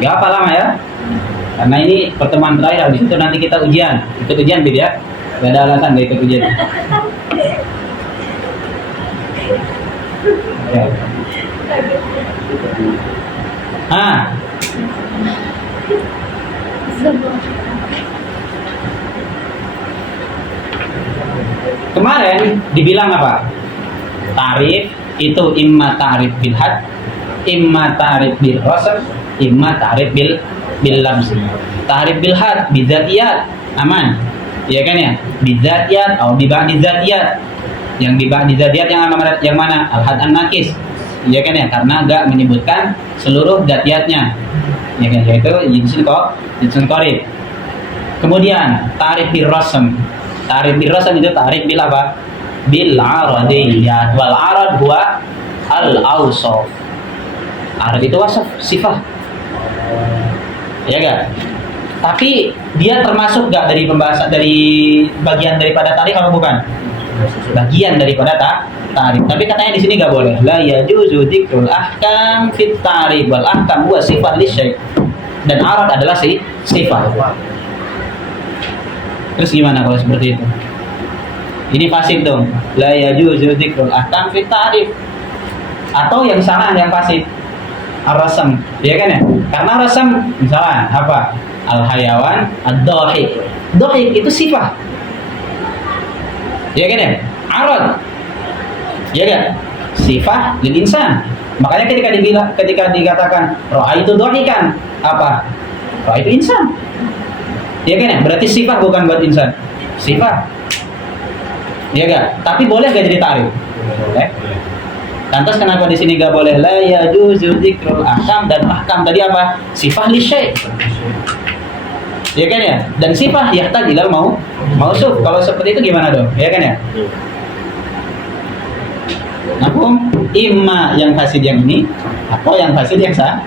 Gak apa lama ya, karena ini pertemuan terakhir. Habis itu nanti kita ujian. Ikut ujian beda ya, gak ada alasan gak ikut ujian. Ya. Kemarin dibilang apa? Tarif itu imma ta'rif bil had, imma ta'rif bil rasm, imma ta'rif bil lamsi. Ta'rif bil had bidzatiyat aman, ya kan ya? Bidzatiyat atau bi ba'di dzatiyat. Yang bi ba'di dzatiyat yang mana? Al had an nakis. Ya kan ya? Karena enggak menyebutkan seluruh dzatiyatnya. Ya kan, yaitu jinsun qarib. Kemudian ta'rif bil rasm. Ta'rif bil rasm itu ta'rif bil apa? Bil aradiyat. Wal arad huwa al awsaf. Arad itu wasaf, sifat. Ya kan? Tapi dia termasuk gak dari pembahasan, dari bagian daripada tarif apa bukan? Bagian daripada tarif. Tapi katanya di sini gak boleh. La yajuzu dzikrul ahkam fit tarif wal ahkam huwa sifat lisyai'. Dan arad adalah sifat. Terus gimana kalau seperti itu? Ini pasif dong. La yajuzu dzikrul ahkam fit tarif. Atau yang salah, yang pasif. Ar-rasam, ya kan ya? Karena rasam misalnya apa? Al-hayawan, ad-dhahik. Dhahik itu sifat. Ya kan ya? Arad. Ya kan? Sifat lil insan. Makanya ketika dikatakan ra'aitu dhahikan, apa? Ra'aitu insan. Ya kan ya? Berarti sifat bukan buat insan. Sifat. Ya kan? Tapi boleh gak jadi tarif? Boleh. Lantas kenapa di sini gak boleh? La yajuzu dzikrul ahkam, dan ahkam tadi apa? Sifat li syai'. Ya kan ya? Dan sifat yahtaj ila mausuf. Kalau seperti itu gimana dong? Ya kan ya? Nakum imma yang fasid yang ini atau yang fasid yang sah.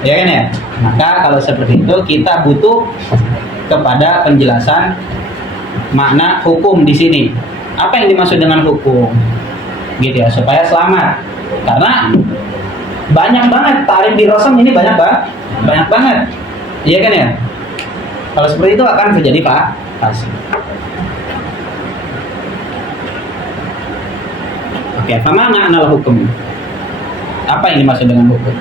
Ya kan ya? Maka kalau seperti itu kita butuh kepada penjelasan makna hukum di sini. Apa yang dimaksud dengan hukum? Gitu ya, supaya selamat. Karena banyak banget tarif di rasam ini, banyak banget. Iya kan ya? Kalau seperti itu akan terjadi pasif. Oke, apa makna hukum? Apa yang dimaksud dengan hukum?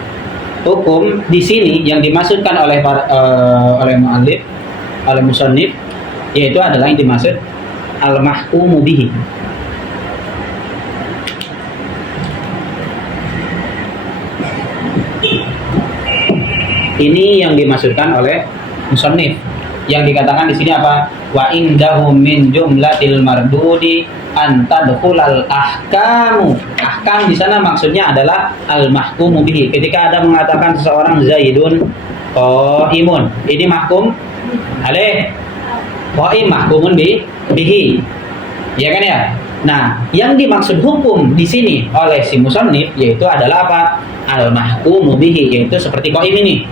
Hukum di sini yang dimaksudkan oleh mu'allif, oleh musannif, yaitu adalah yang dimaksud al-mahkumu bihi. Ini yang dimaksudkan oleh musannif. Yang dikatakan di sini apa? Wa indahu min jumlatil mardudi an tadkhulal ahkamu. Ahkam di sana maksudnya adalah al mahkumu bihi. Ketika ada mengatakan seseorang Zaidun qaimun, ini mahkum alaih. Qaim mahkumun bihi. Ya kan ya? Nah, yang dimaksud hukum di sini oleh si musannif yaitu adalah apa? Al mahkumu bihi, yaitu seperti qaim ini.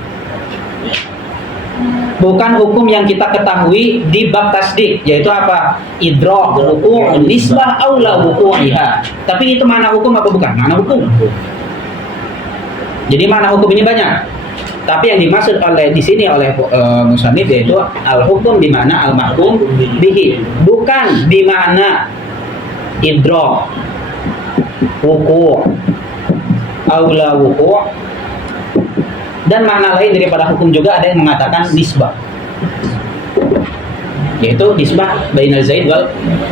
Bukan hukum yang kita ketahui di bab tasdik, yaitu apa? Idrak, wuku', nisbah, aula wuku'iha. Tapi itu mana hukum apa bukan? Mana hukum. Jadi mana hukum ini banyak. Tapi yang dimaksud oleh di sini oleh musannif yaitu al hukum di mana al mahkum bihi, bukan di mana idrak, wuku', aula wuku'. Dan makna lain daripada hukum juga ada yang mengatakan nisbah, yaitu nisbah bainal zaid wal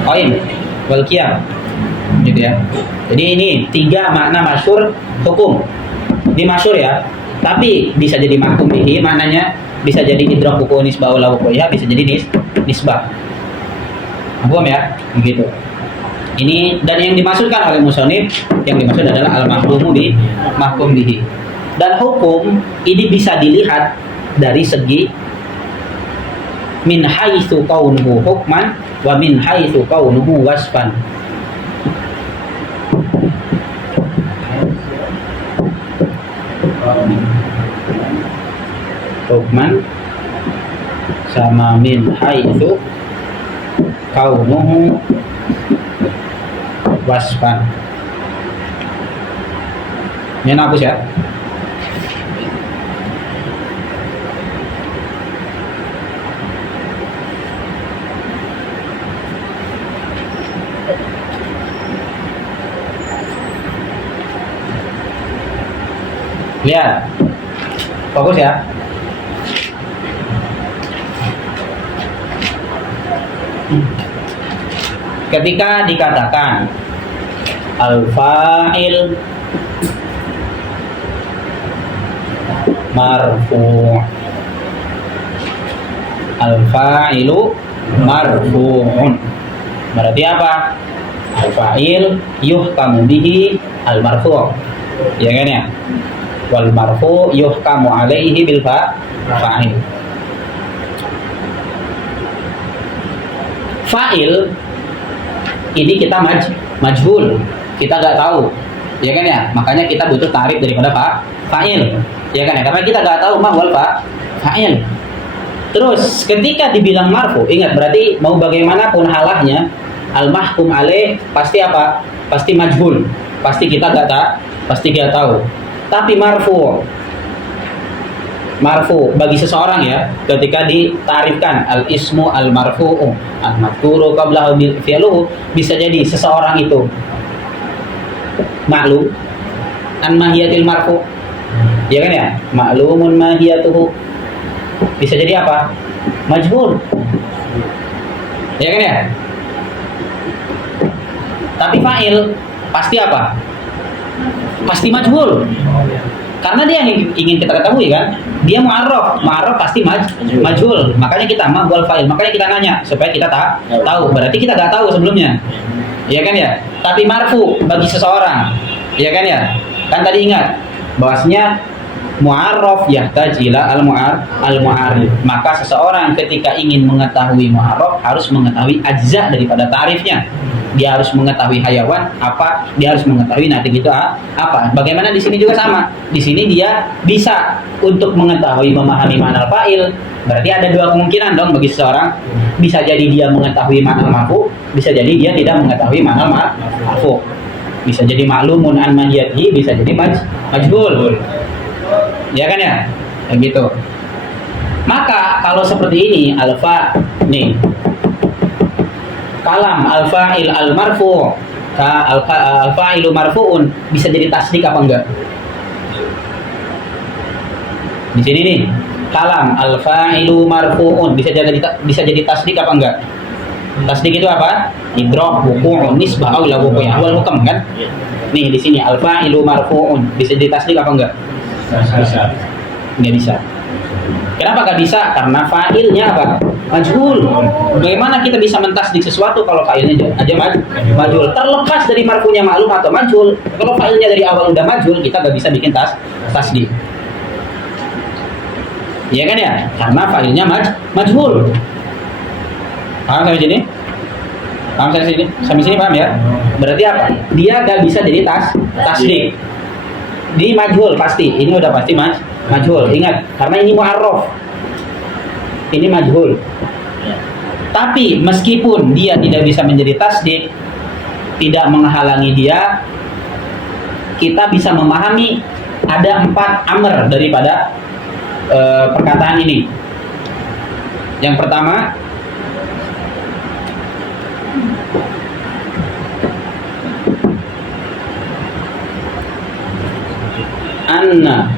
qaim wal qiyam, gitu ya. Jadi ini 3 makna masyhur hukum. Di masyhur ya, tapi bisa jadi mahkum bihi, maknanya bisa jadi idrak, wuku', nisbah, aula wuku'iha, bisa jadi nisbah. Paham ya? Begitu. Ini dan yang dimaksudkan oleh musannif, yang dimaksud adalah al-mahkumu mahkum bihi. Dan hukum ini bisa dilihat dari segi min haitsu kaunuhu hukman wa min haitsu kaunuhu wasfan. Hukman sama min haitsu kaunuhu wasfan. Ini hapus ya. Lihat, fokus ya. Ketika dikatakan al-fa'il marfu', al-fa'ilu marfu'un, berarti apa? Al-fa'il yuhkamu bihi al-marfu', ya kan ya? Wal marfu' yuhkamu alaihi bil fa'il. Fa'il ini kita majhul, kita nggak tahu, ya kan ya? Makanya kita butuh tarif daripada fa'il, ya kan ya? Karena kita nggak tahu mahwal fa'il. Terus ketika dibilang marfu, ingat berarti mau bagaimanapun halahnya, al mahkum alaih pasti apa? Pasti majhul, pasti kita nggak tahu. Tapi marfu bagi seseorang ya, ketika ditarifkan al ismu al marfu'u al madhkuru qablahu bil fi'luhu, bisa jadi seseorang itu maklum an mahiyatil marfu', ya kan ya? Maklumun mahiyatuhu, bisa jadi apa? Majhul, ya kan ya? Tapi fa'il pasti apa? Pasti majhul. Karena dia yang ingin kita ketahui kan, dia mu'arraf pasti majhul. Makanya kita mahwal fa'il, makanya kita nanya supaya kita tahu. Berarti kita nggak tahu sebelumnya, ya kan ya? Tapi marfu bagi seseorang, ya kan ya? Kan tadi ingat bahwasanya mu'arraf yahtaj ila al-mu'arrif. Maka seseorang ketika ingin mengetahui mu'arraf harus mengetahui ajza daripada tarifnya. Dia harus mengetahui hayawan apa, dia harus mengetahui nanti itu apa. Bagaimana di sini juga sama. Di sini dia bisa untuk mengetahui memahami makna fa'il. Berarti ada dua kemungkinan dong bagi seseorang. Bisa jadi dia mengetahui makna marfu, bisa jadi dia tidak mengetahui makna marfu. Bisa jadi maklumun an mahiyatihi, bisa jadi majhul. Ya kan ya? Kayak gitu. Maka kalau seperti ini kalam al-fa'il al-marfu' al-fa'ilu marfu'un bisa jadi tasdik apa enggak? Di sini nih, kalam al-fa'ilu marfu'un bisa jadi tasdik apa enggak? Tasdik itu apa? Idrok, wuku', nisbah, aula wuku' awal hukum kan? Nih di sini al-fa'ilu marfu'un bisa jadi tasdik apa enggak? Bisa. Enggak bisa. Kenapa nggak bisa? Karena fa'ilnya apa? Majhul. Bagaimana kita bisa mentasdik sesuatu kalau fa'ilnya aja majhul? Terlepas dari marfunya maklum atau majhul. Kalau fa'ilnya dari awal udah majhul, kita nggak bisa bikin tasdik. Iya kan ya? Karena fa'ilnya majhul. Paham sampai sini? Paham sampai sini? Sampai sini paham ya? Berarti apa? Dia nggak bisa jadi tasdik. Di majhul pasti. Ini udah pasti majhul. Ingat, karena ini mu'arraf. Ini majhul. Tapi meskipun dia tidak bisa menjadi tasdik, tidak menghalangi dia, kita bisa memahami ada 4 amr daripada perkataan ini. Yang pertama, anna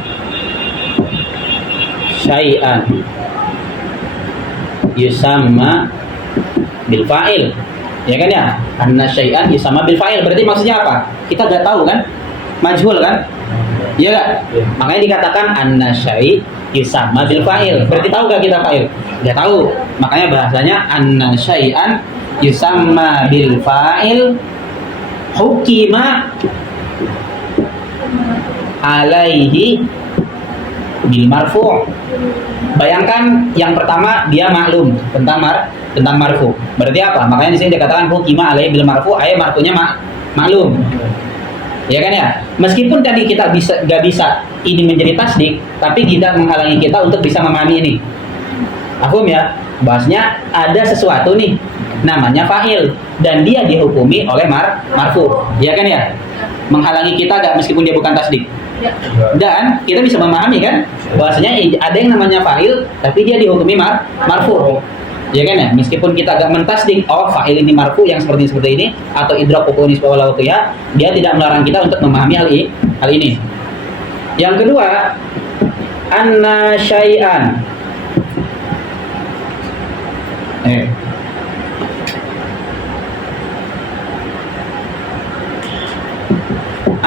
syai'an yusamma bil fa'il, ya kan ya? Anna syai'an yusamma bil fa'il berarti maksudnya apa? Kita nggak tahu kan? Majhul kan? Iya nggak? Makanya dikatakan anna syai' yusamma bil fa'il. Berarti tahu nggak kita fa'il? Nggak tahu. Makanya bahasanya anna syai'an yusamma bil fa'il hukima alaihi bil marfu'. Bayangkan yang pertama dia maklum tentang marfu. Berarti apa? Makanya di sini dikatakan hukima alaihi bil marfu', ayat marfu'nya maklum. Ya kan ya? Meskipun tadi kita nggak bisa ini menjadi tasdik, tapi tidak menghalangi kita untuk bisa memahami ini. Paham ya? Bahasnya ada sesuatu nih namanya fa'il dan dia dihukumi oleh marfu. Ya kan ya? Menghalangi kita nggak meskipun dia bukan tasdik. Dan kita bisa memahami kan bahwasanya ada yang namanya fa'il tapi dia dihukumi marfu. Ya kan ya, meskipun kita agak mentasdik fa'il ini marfu yang seperti ini atau idrak hukum nisbah wal ya, dia tidak melarang kita untuk memahami hal ini. Yang kedua, anna syai'an.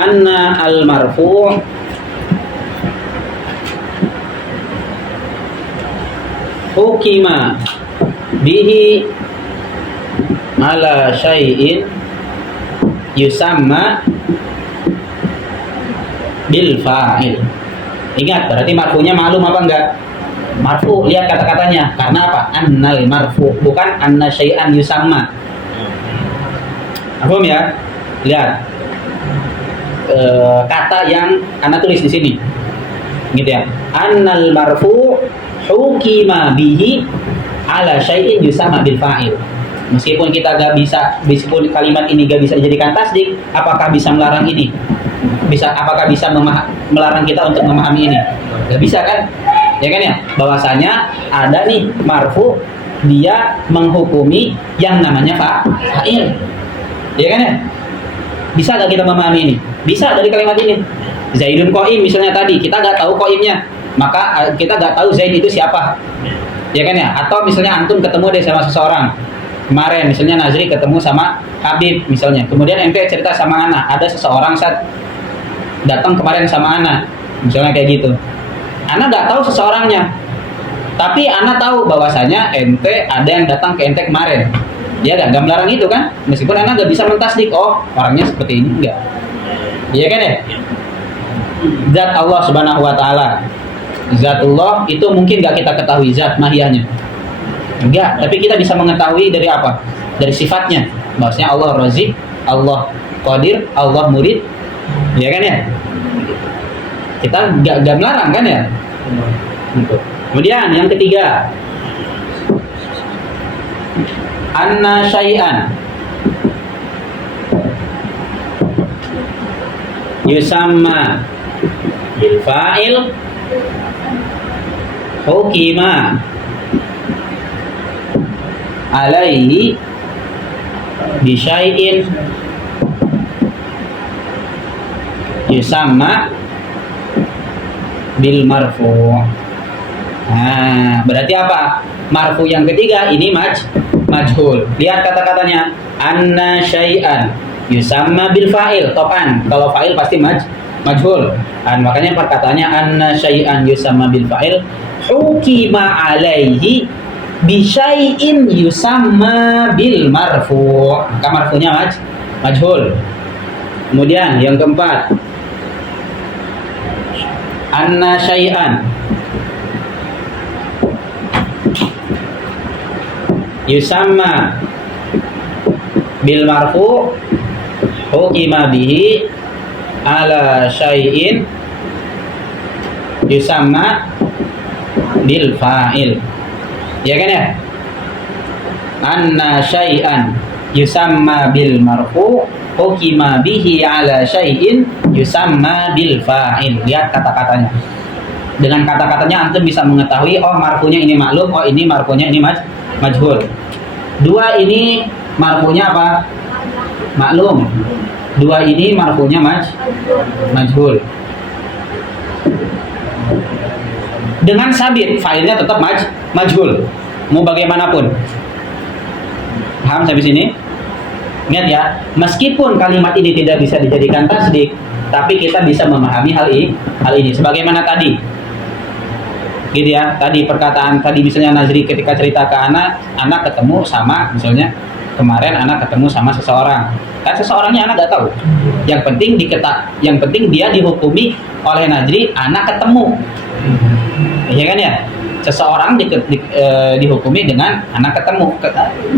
Anna al-marfu' hukima bihi ala syai'in yusamma bil fa'il. Ingat, berarti marfu'nya maklum apa enggak? Marfu, lihat kata-katanya. Karena apa? Annal marfu, bukan anna syai'an yusamma. Paham ya? Lihat kata yang Anda tulis di sini, gitu ya. Annal marfu hukima bihi ala syai'in yusamma bil fa'il. Meskipun kita gak bisa, meskipun kalimat ini gak bisa dijadikan tasdik, apakah bisa melarang ini? Apakah bisa melarang kita untuk memahami ini? Gak bisa kan? Ya kan ya? Bahwasanya ada nih marfu, dia menghukumi yang namanya fa'il. Ya kan ya? Bisa gak kita memahami ini? Bisa dari kalimat ini. Zaidun qaim misalnya tadi, kita gak tahu qaimnya, maka kita gak tahu Zaid itu siapa. Ya kan ya? Atau misalnya antum ketemu deh sama seseorang. Kemarin misalnya Nazri ketemu sama Habib misalnya. Kemudian ente cerita sama Ana, ada seseorang saat datang kemarin sama Ana. Misalnya kayak gitu. Ana gak tahu seseorangnya. Tapi Ana tahu bahwasanya ente ada yang datang ke ente kemarin. Dia gak melarang itu kan? Meskipun Ana gak bisa mentasdik, oh orangnya seperti ini, enggak. Iya kan ya? Zat Allah subhanahu wa ta'ala, Zatullah itu mungkin gak kita ketahui zat mahiyahnya. Enggak, tapi kita bisa mengetahui dari apa? Dari sifatnya. Maksudnya Allah Razik, Allah Qadir, Allah Murid. Iya kan ya? Kita gak melarang kan ya? Kemudian yang ketiga, anna syai'an yusamma bil fa'il hukima alaihi bi syai'in yusamma bil marfu'. Nah, berarti apa? Marfu yang ketiga ini majhul. Lihat kata-katanya, anna syai'an yusamma bil fa'il. Topan, kalau fa'il pasti majhul. Dan makanya perkataannya anna syai'an yusamma bil fa'il hukima alaihi bi syai'in yusamma bil marfu'. Maka marfunya majhul. Kemudian yang keempat, anna syai'an yusamma bil marfu hukima bihi ala syai'in yusamma bil fa'il. Ya kan ya? Anna syai'an yusamma bil marfu hukima bihi ala syai'in yusamma bil fa'il. Lihat kata-katanya. Dengan kata-katanya antum bisa mengetahui, oh marfunya ini maklum, oh ini marfunya ini majhul. Dua ini marfunya apa? Maklum. Dua ini marfunya majhul. Dengan sabit, fa'ilnya tetap majhul. Mau bagaimanapun. Paham sampai sini? Ingat ya, meskipun kalimat ini tidak bisa dijadikan tasdik, tapi kita bisa memahami hal ini. Sebagaimana tadi, gitu ya. Tadi perkataan tadi misalnya Nazri ketika cerita ke anak ketemu sama, misalnya kemarin anak ketemu sama seseorang. Kan seseorangnya anak nggak tahu. Yang penting dia dihukumi oleh Nazri, anak ketemu. Iya kan ya? Seseorang dihukumi dengan anak ketemu.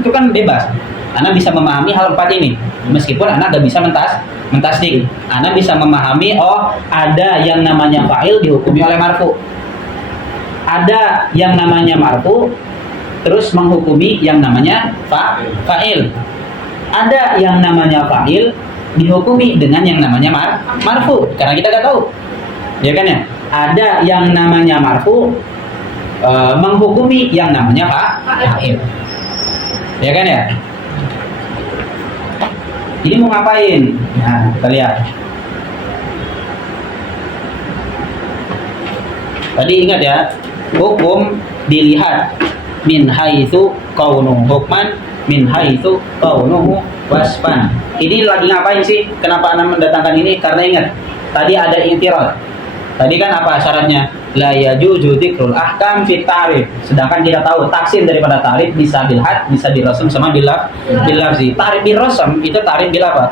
Itu kan bebas. Anak bisa memahami hal empat ini. Meskipun anak nggak bisa mentasdik. Anak bisa memahami, oh ada yang namanya fa'il dihukumi oleh marfu. Ada yang namanya marfu terus menghukumi yang namanya fa'il. Ada yang namanya fa'il dihukumi dengan yang namanya marfu, karena kita nggak tahu. Ya kan ya? Ada yang namanya marfu menghukumi yang namanya fa'il. Ya kan ya? Ini mau ngapain? Nah, kita lihat. Tadi ingat ya, hukum dilihat min haitsu kaunuhu hukman, min haitsu kaunuhu wasfan. Ini lagi ngapain sih? Kenapa Anda mendatangkan ini? Karena ingat, tadi ada i'tirad. Tadi kan apa syaratnya? La yajuzu dzikrul ahkam fit ta'rif. Sedangkan kita tahu taksim daripada ta'rif bisa bil had, bisa bil rasm sama bil lafzi. Ta'rif bil rasm itu ta'rif bil apa?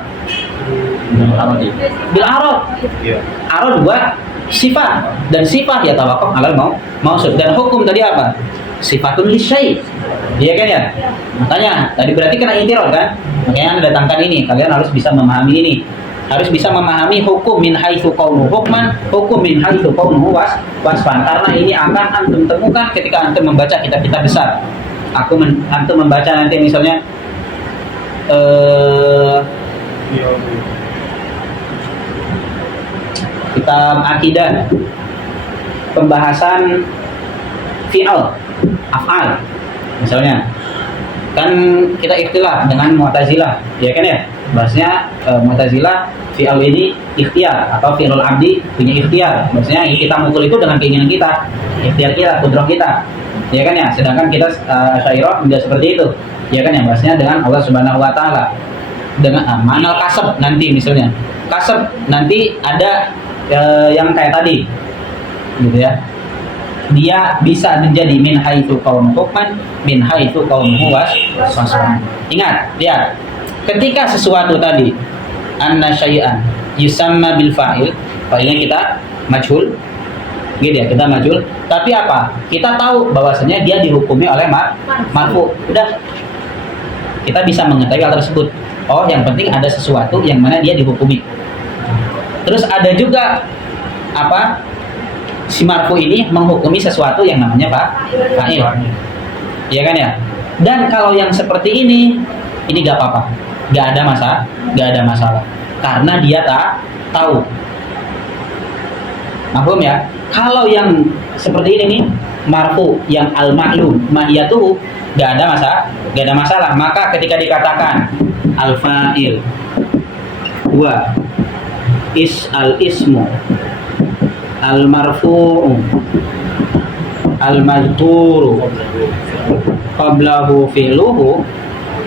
Bil arad. Arad buat sifat, dan sifat ya tawakuf alal mausuf. Dan hukum tadi apa? Sifatun lisyai. Iya kan ya? Makanya tadi berarti kena i'tirad kan? Makanya Anda datangkan ini, kalian harus bisa memahami ini. Harus bisa memahami hukum min haitsu kaunuhu hukman, hukum min haitsu kaunuhu wasfan. Karena ini akan antum temukan ketika antum membaca kitab-kitab besar. Antum membaca nanti misalnya kitab akidah, pembahasan fi'al, af'al misalnya. Kan kita ikhtilaf dengan Mu'tazilah, ya kan ya? Bahasanya Mu'tazilah fi'al ini ikhtiar atau fi'lul abdi punya ikhtiar. Maksudnya kita mukul itu dengan keinginan kita, ikhtiar kita, kudrah kita. Ya kan ya? Sedangkan kita Asy'ariyah tidak seperti itu. Ya kan ya? Bahasanya dengan Allah Subhanahu wa taala. Dengan manal kasab nanti misalnya. Kasab nanti ada yang kayak tadi. Gitu ya. Dia bisa menjadi min haitsu kaunuhu hukman, min haitsu kaunuhu wasfan. Ingat, lihat. Ketika sesuatu tadi anna syai'an yusamma bil fa'il, fa'ilnya kita majhul. Gitu ya, kita majhul. Tapi apa? Kita tahu bahwasanya dia dihukumi oleh marfu. Udah. Kita bisa mengetahui hal tersebut. Oh, yang penting ada sesuatu yang mana dia dihukumi. Terus ada juga apa? Si marfu ini menghukumi sesuatu yang namanya fa'il. Iya kan ya? Dan kalau yang seperti ini gak apa-apa. Gak ada masalah. Karena dia tak tahu. Mahfum ya? Kalau yang seperti ini nih, marfu yang al-ma'lum mahiyatuhu gak ada masalah. Maka ketika dikatakan al-fa'il wa al-ismu al-marfu'u al-mazkuru qablahu fi'luhu,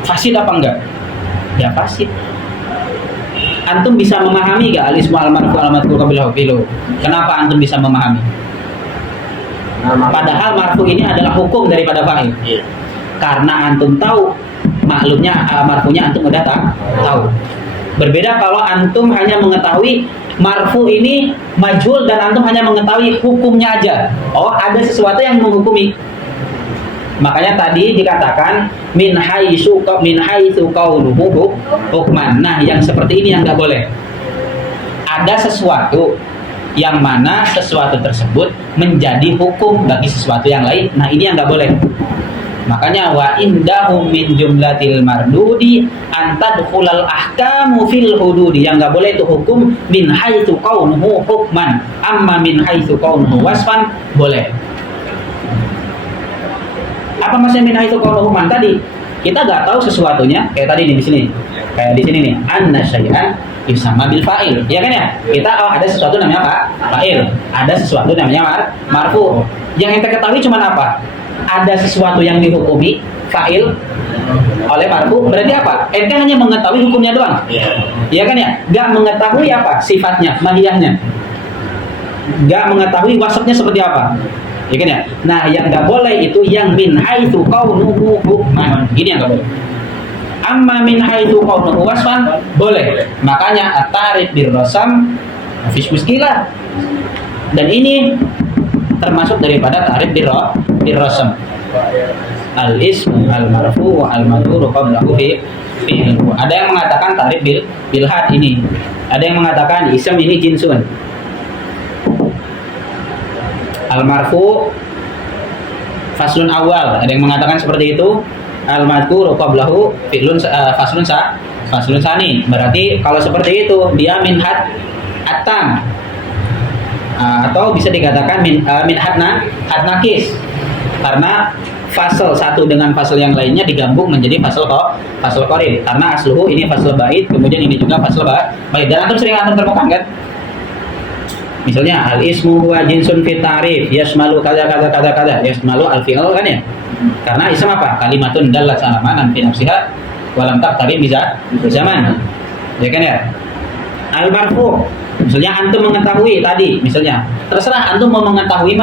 fasid apa enggak? Ya fasid. Antum bisa memahami enggak al-ismu al-marfu' al-mazkuru qablahu fi'luhu? Kenapa antum bisa memahami? Padahal marfu ini adalah hukum daripada fa'il. Karena antum tahu maklumnya marfunya antum udah tahu. Berbeda kalau antum hanya mengetahui marfu ini majhul dan antum hanya mengetahui hukumnya aja. Oh, ada sesuatu yang menghukumi. Makanya tadi dikatakan min haitsu kaunuhu hukman. Nah, yang seperti ini yang nggak boleh. Ada sesuatu yang mana sesuatu tersebut menjadi hukum bagi sesuatu yang lain. Nah, ini yang nggak boleh. Makanya wa indahum min jumlatil mardudi antadkhulal ahkamu fil hududi. Yang nggak boleh itu hukum min haitsu kaunuhu hukman, amma min haitsu kaunuhu wasfan boleh. Apa maksudnya min haitsu kaunuhu hukman tadi? Kita nggak tahu sesuatunya kayak tadi nih di sini. Kayak di sini nih, anna syai'an yusamma bil fa'il. Ya kan ya? Kita ada sesuatu namanya fa'il. Ada sesuatu namanya marfu. Yang kita ketahui cuma apa? Ada sesuatu yang dihukumi fa'il oleh marfu, berarti apa? Ente hanya mengetahui hukumnya doang. Iya kan ya? Gak mengetahui apa? Sifatnya, mahiyahnya. Gak mengetahui wasfnya seperti apa. Iya kan ya? Nah, yang gak boleh itu yang min haitsu kaunuhu hukman. Gini yang gak boleh. Amma min haitsu kaunuhu wasfan boleh. Makanya at-ta'rif bir rasam fish muskilah. Dan ini termasuk daripada ta'rif bir rasam. Al-ismu al-marfu wa al-madhuru qablahu fi'luhu. Ada yang mengatakan ta'rif bil had ini. Ada yang mengatakan ism ini jinsun. Al-marfu faslun awal. Ada yang mengatakan seperti itu. Al-madhuru qablahu fi'lun faslun sani. Berarti kalau seperti itu dia min had at-tam. Atau bisa dikatakan min had nakis. Karena fasal satu dengan fasal yang lainnya digabung menjadi fasal qarin. Karena asluhu ini fasal bait, kemudian ini juga fasal bait. Dan antum sering antum temukan kan? Misalnya al ismu huwa jinsun fit ta'rif yashmalu kada kada kada kada yashmalu al fi'l kan ya. Karena ism apa? Kalimatun dallat ala ma'nan fi nafsiha wa lam taqtarib bisa zaman. Ya kan ya? Al marfu. Misalnya antum mengetahui tadi, misalnya terserah antum mau mengetahui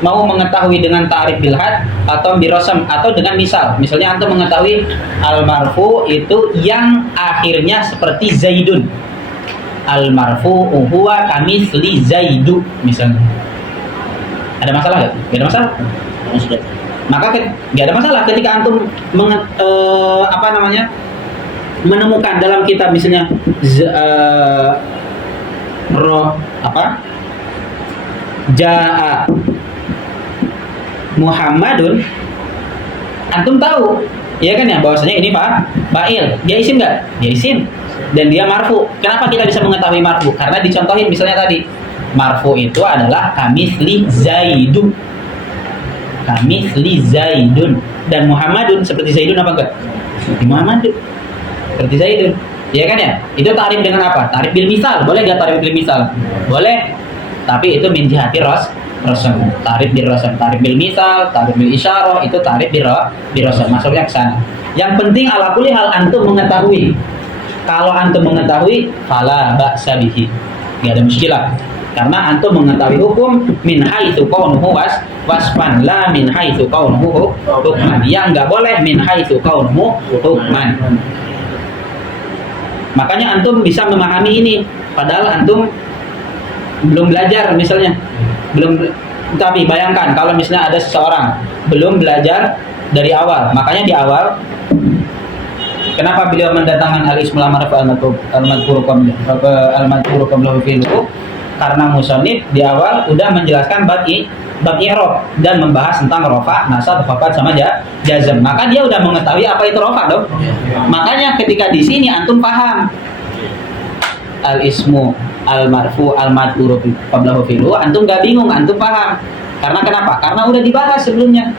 mau mengetahui dengan ta'rif bil had atau birosam atau dengan misal. Misalnya antum mengetahui al marfu itu yang akhirnya seperti zaidun. Al marfu huwa kamitsli zaidu misalnya. Ada masalah nggak? Nggak ada masalah. Maka nggak ada masalah ketika antum menemukan dalam kitab misalnya jaa Muhammadun, antum tahu ya kan ya bahwasanya ini fa'il. Dia isim nggak? Dia isim dan dia marfu. Kenapa kita bisa mengetahui marfu? Karena dicontohin misalnya tadi marfu itu adalah kamitsli zaidun, kamitsli zaidun, dan Muhammadun seperti zaidun apa enggak? Seperti Muhammadun, seperti zaidun. Ya kan ya? Itu ta'rif dengan apa? Ta'rif bil misal. Boleh nggak ta'rif bil misal? Boleh. Tapi itu min jihati rasam. Ta'rif bil rasam, ta'rif bil misal, ta'rif bil isyarah, itu ta'rif bil rasam. Masuknya ke sana. Yang penting ala kulli hal antum mengetahui. Kalau antum mengetahui, fala ba'sa bihi. Enggak ada muskilah. Karena antum mengetahui hukum min haitsu kaunuhu wasfan la min haitsu kaunuhu hukman. Yang enggak boleh min haitsu kaunuhu hukman. Makanya antum bisa memahami ini padahal antum belum belajar misalnya. Tapi bayangkan kalau misalnya ada seseorang belum belajar dari awal. Makanya di awal kenapa beliau mendatangkan al-ismul amar al-madhkuru qablahu fi'luhu? Karena musannif di awal udah menjelaskan bab i'rab dan membahas tentang rafa, nasab, khafad sama jazm. Maka dia udah mengetahui apa itu rafa dong. Makanya ketika di sini antum paham al-ismu al-marfu al-madhkuru qablahu fi'luhu, antum gak bingung, antum paham. Karena kenapa? Karena udah dibahas sebelumnya.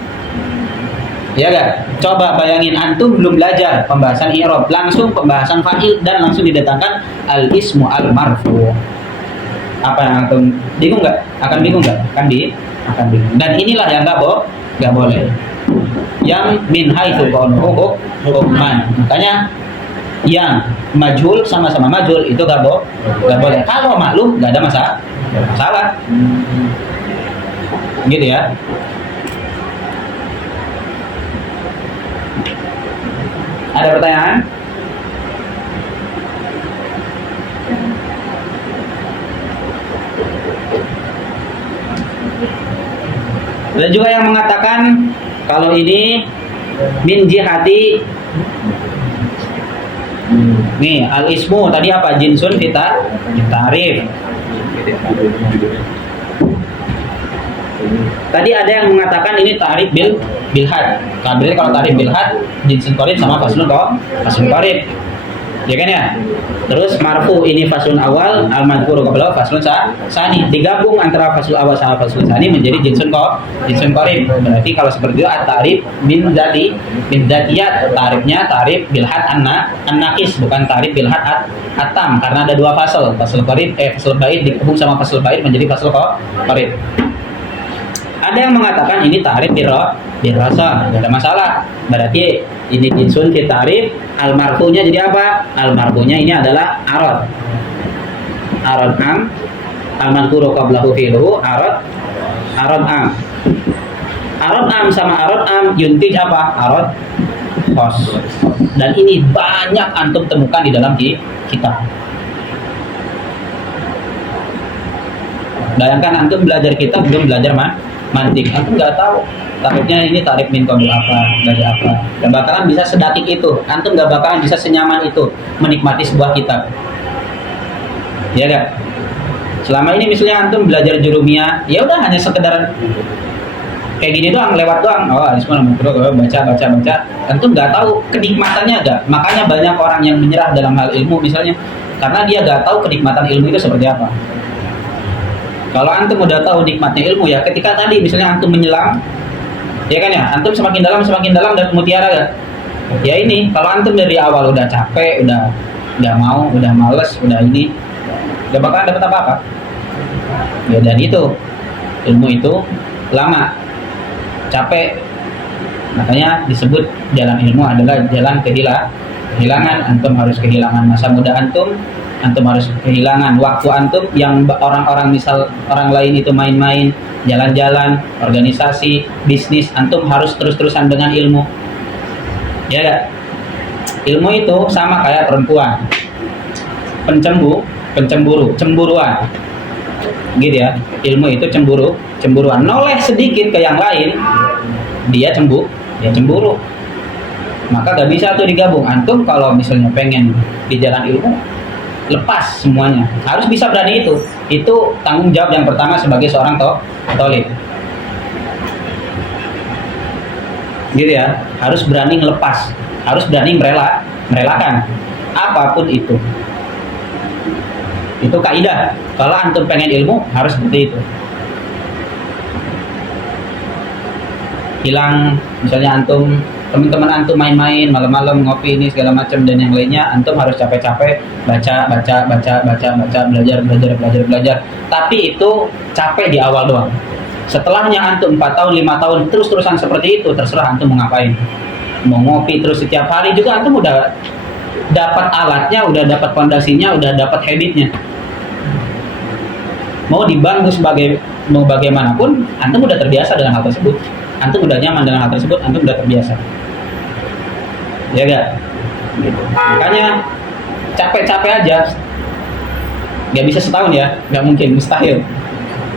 Ya gak? Coba bayangin antum belum belajar pembahasan i'rab, langsung pembahasan fa'il dan langsung didatangkan al-ismu al-marfu. Apa yang antum bingung nggak? Akan bingung nggak? Akan bingung. Dan inilah yang nggak boleh. Yang min haitsu kaunuhu hukman. Makanya yang majhul sama-sama majhul itu nggak boleh. Kalau maklum nggak ada masalah. Gitu ya. Ada pertanyaan? Ada juga yang mengatakan kalau ini min jihati nih al-ismu tadi apa? Jinsun kita ta'rif. Tadi ada yang mengatakan ini ta'rif bil had. Kalau ta'rif bil had jinsun qarib sama faslun qarib. Ya kan ya? Terus marfu ini faslun awal, al-madhkuru qablahu faslun sani. Digabung antara faslun awal sama faslun sani menjadi jinsun qarib. Berarti kalau seperti itu at-ta'rif min dzatiyat, ta'rifnya ta'rif bil had an-naqis, bukan ta'rif bil had at-tam, karena ada dua fasal qarib fasal bait digabung sama fasal bait menjadi fasal qarib. Ada yang mengatakan ini ta'rif birrasa, tidak ada masalah. Berarti ini jinsun fi ta'rif, al-marfu'nya jadi apa? Al-marfu'nya ini adalah arad am, al-madhkuru qablahu fi'luhu arad am. Arad am sama arad am yuntij apa? Arad khos. Dan ini banyak antum temukan di dalam kitab. Bayangkan antum belajar kitab belum belajar mantik, aku nggak tahu tarifnya ini tarif min qabl apa dari apa, dan bakalan bisa sedatik itu, antum nggak bakalan bisa senyaman itu menikmati sebuah kitab, ya gak? Selama ini misalnya antum belajar jurumiyah, ya udah hanya sekedar kayak gini doang, lewat doang, baca, antum nggak tahu kenikmatannya gak. Makanya banyak orang yang menyerah dalam hal ilmu misalnya karena dia nggak tahu kenikmatan ilmu itu seperti apa. Kalau antum udah tahu nikmatnya ilmu ya, ketika tadi misalnya antum menyelam, ya kan ya, antum semakin dalam dan mutiara ya. Ya ini, kalau antum dari awal udah capek, udah mau, udah males, udah ini, gak bakalan dapat apa-apa. Ya, dan itu ilmu itu lama, capek, makanya disebut jalan ilmu adalah jalan kehilangan. Antum harus kehilangan masa muda antum harus kehilangan waktu antum yang orang-orang misal orang lain itu main-main, jalan-jalan, organisasi, bisnis, antum harus terus-terusan dengan ilmu. Ya gak? Ilmu itu sama kayak perempuan, cemburuan, gitu ya. Ilmu itu cemburuan, noleh sedikit ke yang lain, dia cemburu. Maka gak bisa tuh digabung. Antum kalau misalnya pengen di jalan ilmu, lepas semuanya, harus bisa berani itu tanggung jawab yang pertama sebagai seorang tolib, gitu ya. Harus berani ngelepas, harus berani merelakan apapun itu kaidah. Kalau antum pengen ilmu harus seperti itu. Hilang misalnya antum, teman-teman antum main-main malam-malam, ngopi ini segala macam dan yang lainnya, antum harus capek-capek baca, belajar. Tapi itu capek di awal doang. Setelahnya antum 4 tahun 5 tahun terus-terusan seperti itu, terserah antum mau ngapain. Mau ngopi terus setiap hari juga, antum udah dapat alatnya, udah dapat fondasinya, udah dapat habitnya. Mau dibangun mau bagaimanapun, antum udah terbiasa dengan hal tersebut. Antum udah nyaman dengan hal tersebut, antum udah terbiasa. Ya gak? Gitu. Makanya capek-capek aja. Gak bisa setahun ya, gak mungkin, mustahil.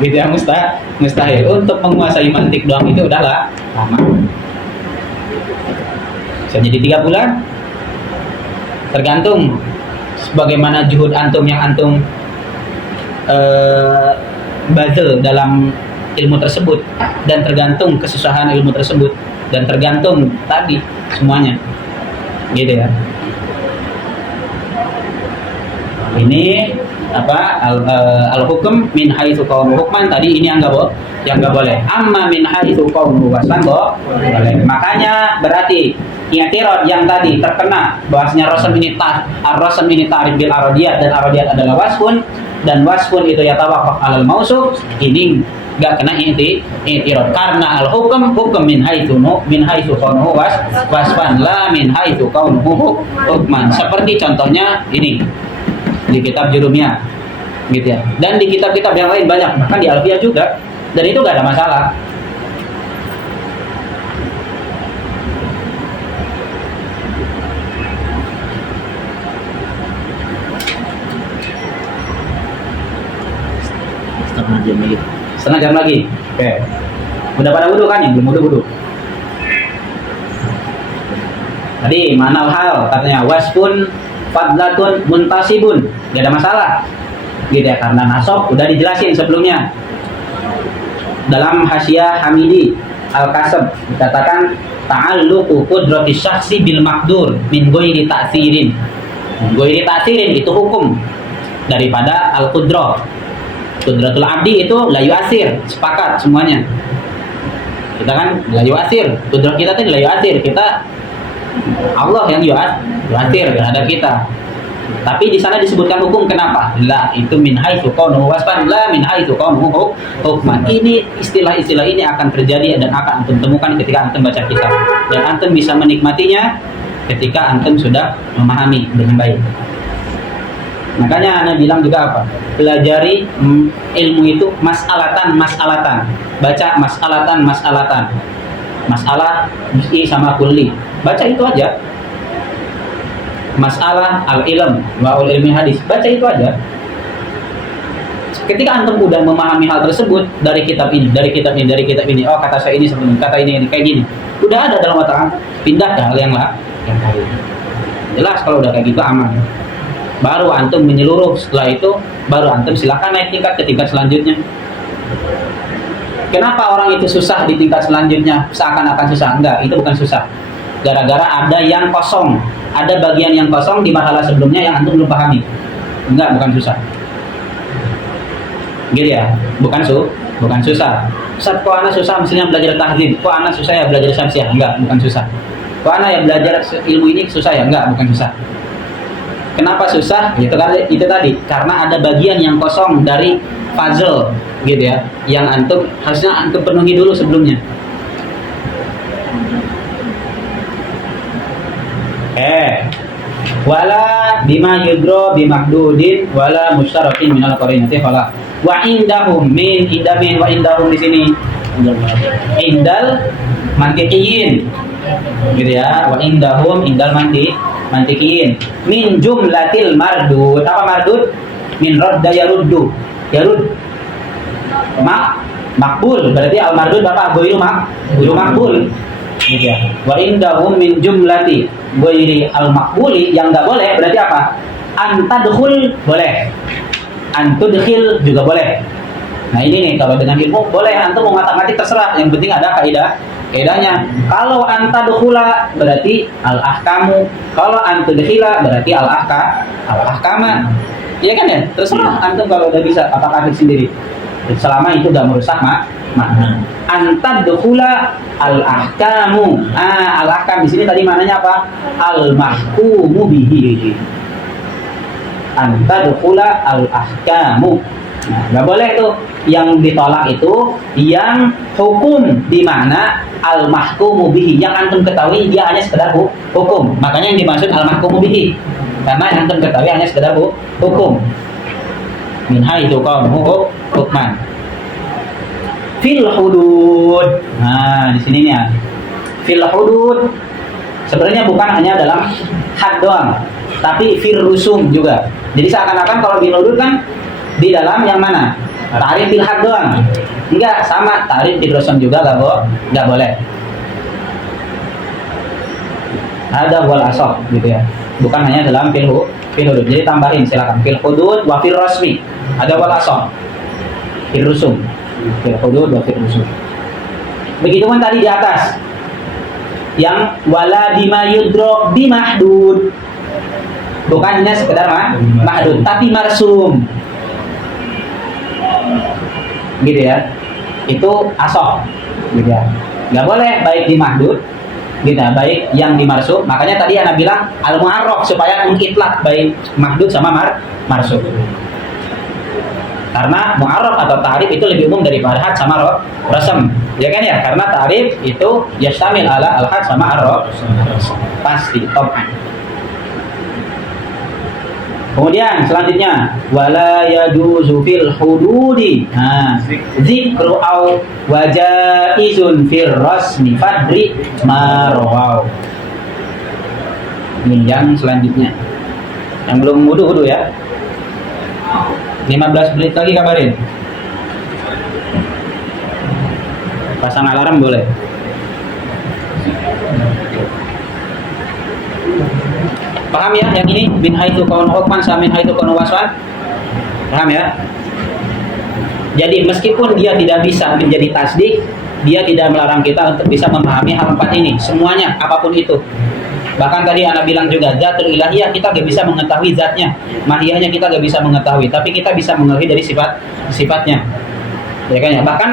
Gitu ya, mustahil. Untuk menguasai mantik doang itu udahlah lama. Bisa jadi 3 bulan. Tergantung bagaimana juhud antum yang antum bazil dalam ilmu tersebut, dan tergantung kesusahan ilmu tersebut, dan tergantung tadi semuanya, gitu ya. Ini apa al-hukum min haitsu qaum hukman, tadi ini yang enggak boleh. Amma min haitsu qaum waslan boleh. Makanya berarti i'tirad yang tadi terkena bahwasanya rasam ini ta'rif bil aradiyat, dan aradiyat adalah wasfun, dan wasfun itu ya tawaqqaf alal mausuf, ini enggak kena i'tirad karena al-hukum min haitsu kaunuhu wasfan la min haitsu kaunuhu hukman. Seperti contohnya ini di kitab Jurumiyah, gitu ya. Dan di kitab-kitab yang lain banyak, bahkan di Alfiyah juga, dan itu enggak ada masalah. Setengah jam lagi. Oke. Udah pada wudhu kan? Yang belum wudhu. Tadi manal hal katanya wasfun fadlatun muntasibun, gak ada masalah, gitu ya, karena nasab udah dijelasin sebelumnya. Dalam Hasyiah Hamidi Al-Kasab dikatakan ta'alluqu qudratis syakhsi bil maqdur min ghairi ta'tsirin. Ghairi ta'tsirin itu hukum daripada al-qudrah. Qudratul abdi itu la yu'asir, sepakat semuanya. Kita kan la yu'asir, qudrah kita tuh la yu'asir, kita Allah yang yu'asir terhadap kita. Tapi di sana disebutkan hukum, kenapa? La itu min haitsu kaunuhu wasfan, la min haitsu kaunuhu hukman. Ini istilah-istilah ini akan terjadi dan akan antum temukan ketika antum baca kitab, dan antum bisa menikmatinya ketika antum sudah memahami dengan baik. Makanya Anda bilang juga apa? Pelajari ilmu itu mas'alatan. Baca mas'alatan. Masalah juz'i sama kulli. Baca itu aja. Masalah al-ilm wa ilmi hadis. Baca itu aja. Ketika antum udah memahami hal tersebut dari kitab ini. Oh, kata saya ini seperti ini, kata ini kayak gini. Udah ada dalam otak antum. Pindah ke hal yang lain. Jelas kalau udah kayak gitu aman. Baru antum menyeluruh, setelah itu baru antum silakan naik tingkat ke tingkat selanjutnya. Kenapa orang itu susah di tingkat selanjutnya? Seakan-akan susah. Enggak, itu bukan susah. Gara-gara ada yang kosong, ada bagian yang kosong di marhalah sebelumnya yang antum belum pahami. Enggak, bukan susah. Gitu ya, bukan susah. Ustaz, kok anak susah misalnya belajar tahdzib? Kok anak susah ya belajar syamsiah? Enggak, bukan susah. Kok anak ya belajar ilmu ini susah ya? Enggak, bukan susah. Kenapa susah? Itu tadi karena ada bagian yang kosong dari puzzle gitu ya, yang harusnya antum penuhi dulu sebelumnya. Wala bima yudro bimakdudin wala musyarakin minal qarinati fala wa indahum min indamin wa indahum di sini indal mantiqiyin gitu ya, wa indahum indal mantiqiyin min jumlatil mardud. Apa mardud? Min radda yaruddu, yarud makbul, berarti al mardud apa? Ghairu makbul gitu ya. Wa indahum min jumlati ghairi al makbuli, yang enggak boleh berarti apa? Antadkhul boleh, antudkhil juga boleh. Nah ini nih, kalau dengan ilmu boleh antum mau ngatik-ngatik terserah, yang penting ada kaidahnya. Kalau antadkhula berarti al ahkamu, kalau antudkhila berarti al ahkama. Iya kan ya? Terserah antum kalau udah bisa ngatik sendiri, selama itu udah merusak makna. Antadkhula al ahkamu. Al ahkam di sini tadi maknanya apa? Al mahkumu bihi. Antadkhula al ahkamu. Nah, nggak boleh tuh yang ditolak itu yang hukum, di mana al mahkumu bihi, yang antum ketahui dia hanya sekedar hukum. Makanya yang dimaksud al mahkumu bihi, karena yang antum ketahui hanya sekedar hukum. Minha itu kaunuhu hukman fil hudud. Nah di sini nih ya, fil hudud sebenarnya bukan hanya dalam had doang, tapi fil rusum juga. Jadi seakan-akan kalau fil hudud kan di dalam yang mana? Ta'rif fil had doang. Enggak, sama ta'rif fil rusum juga enggak boleh. Ada wal asal gitu ya. Bukan hanya dalam fil hudud. Jadi tambahin silakan fil hudud wa fil rasmi. Ada wal asal. Fil rusum. Fil hudud wa fil rusum. Begitu kan tadi di atas. Yang wala bima yudro bimahdud. Bukan hanya sekedar mahdud, tapi marsum. Gitu ya. Itu asal. Gitu ya. Enggak boleh baik di mahdud, gitu, baik yang dimarsum. Makanya tadi Ana bilang al-mu'arraf supaya mengitlaq baik mahdud sama marsum. Karena mu'arraf atau ta'rif itu lebih umum daripada had sama rasm. Ya kan ya? Karena ta'rif itu yastamil ala al-had sama ar-rasm. Pasti tab'an. Kemudian selanjutnya wala yajuzu fil hududi. Nah, zikru au wajaizun fil rasmi fadri marwaw. Ini yang selanjutnya. Yang belum wudu ya. 15 menit lagi kabarin. Pasang alarm boleh. Paham ya yang ini? Min haitsu kaunu hukman sama min haitsu kaunu waswan. Paham ya? Jadi meskipun dia tidak bisa menjadi tasdik, dia tidak melarang kita untuk bisa memahami hal empat ini semuanya, apapun itu. Bahkan tadi Ana bilang juga zatul ilahiyah kita gak bisa mengetahui zatnya, mahiyahnya kita gak bisa mengetahui, tapi kita bisa mengetahui dari sifatnya. Ya kan ya? Bahkan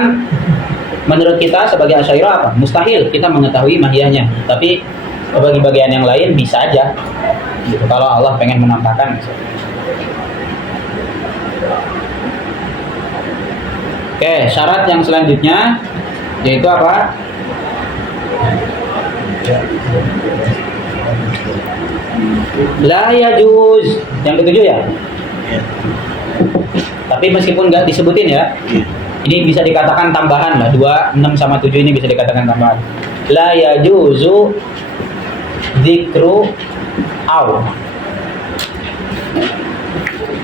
menurut kita sebagai Asy'ariyah apa? Mustahil kita mengetahui mahiyahnya, tapi bagi bagian yang lain bisa aja. Gitu, kalau Allah pengen menampakkan. Oke, syarat yang selanjutnya yaitu apa? La yajuz. Yang ketujuh ya? Tapi meskipun nggak disebutin ya, ini bisa dikatakan tambahan lah. 2, 6 sama 7 ini bisa dikatakan tambahan. La yajuzu dzikru au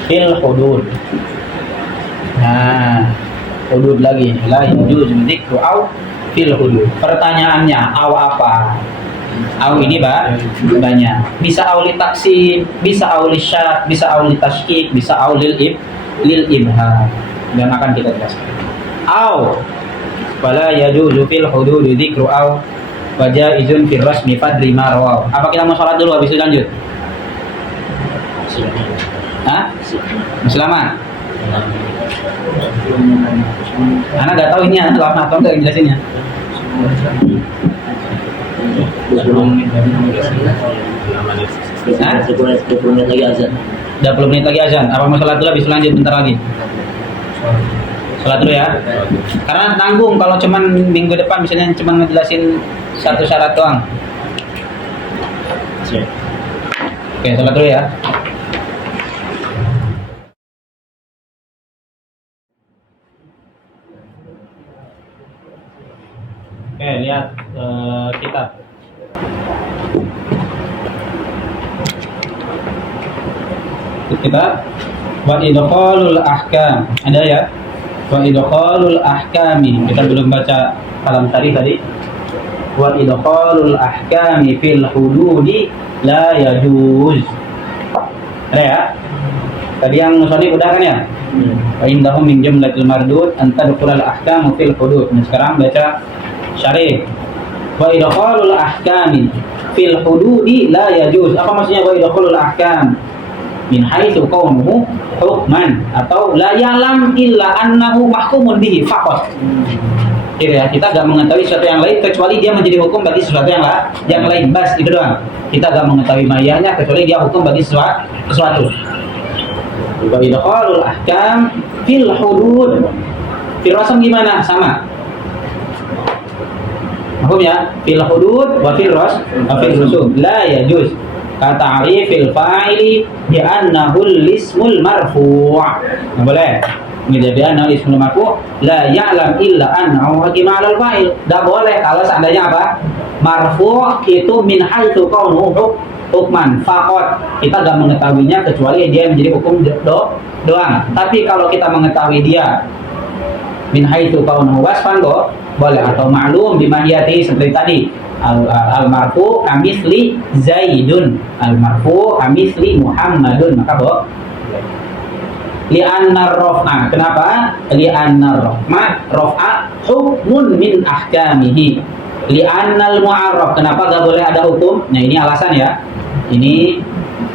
fil hudud. Nah, hudud lagi. La yajuzu dzikru au fil hudud. Pertanyaannya, au apa? Au ini banyak. Bisa au li taksim, bisa au li syak, bisa au li tasykik, bisa au lil ibham. Dan akan kita jelaskan. Au wala yajuzu fil hudud dzikru au wa jaizun fil rasmi fadri ma rawaw. Apa kita mau sholat dulu habis itu lanjut? Hah? Selamat. Anak gak tahu ini anak lama atau enggak jelasinnya. Belum Hah? 10 menit lagi azan. 20 menit lagi azan. Apa mau sholat dulu? Habis lanjut bentar lagi. Sholat dulu ya. Karena tanggung kalau cuman minggu depan misalnya cuma ngejelasin satu syarat doang. Siap. Oke, sholat dulu ya. Oke, lihat kitab. Kitab wa idkhalul ahkam. Ada ya? Wa idkhalul ahkami. Kita belum baca kalam tadi. Wa idkhalul ahkami fil hududi la yajuz. Ada ya? Tadi yang musannif udah kan ya? Wa indahum min jumlatil mardud an tadkhulul ahkamu fil hudud. Nah, sekarang baca syarih. Wa idkhalul ahkami fil hududi la yajuz. Apa maksudnya wa idkhalul ahkam? Min haitsu kaunuhu hukman atau la ya'lam illa annahu mahkumun bihi faqat. Gitu ya, kita enggak mengetahui sesuatu yang lain kecuali dia menjadi hukum bagi sesuatu yang lain. Bas itu doang. Kita enggak mengetahui mayahnya kecuali dia hukum bagi sesuatu. Wa idkhalul ahkam fil hudud. Fil rasm gimana? Sama. Mahum ya? Fil hudud wa fil rusum la yajuz. Kata'rifil fa'ili bi'annahul ismul marfu'. Nggak boleh. Gitu bi'annahul ismul marfu' la ya'lam illa annahu hakima 'alal fa'il. Nggak boleh kalau seandainya apa? Marfu' itu min haitsu kaunuhu hukman faqat. Kita nggak mengetahuinya kecuali dia menjadi hukum doang. Tapi kalau kita mengetahui dia min haitsu kaunuhu wasfan boleh atau ma'lum bimahiyati seperti tadi. Al-marfu kamisli Zaidun, al-marfu kamisli Muhammadun, maka li'anna raf'a. Kenapa? Li'anna raf'a hukmun min ahkamihi. Li'anna al-mu'arraf. Kenapa gak boleh ada hukum? Nah, ini alasan ya. Ini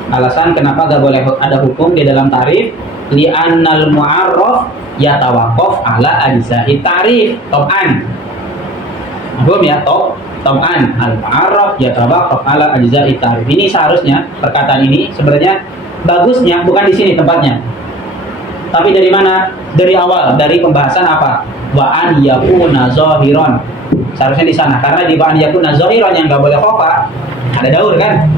alasan kenapa gak boleh ada hukum di dalam tarif. Li'anna al-mu'arraf yatawaqqaf ala ajza'i tarif. Tob'an. Hukum ya, Tob'an al-mu'arraf yatawaqqaf ala ajza'i tarif. Ini seharusnya perkataan ini sebenarnya bagusnya bukan di sini tempatnya. Tapi dari mana? Dari awal, dari pembahasan apa? Wa an yakuna zahiran. Seharusnya di sana karena di wa an yakuna zahiran yang enggak boleh khofa ada daur kan?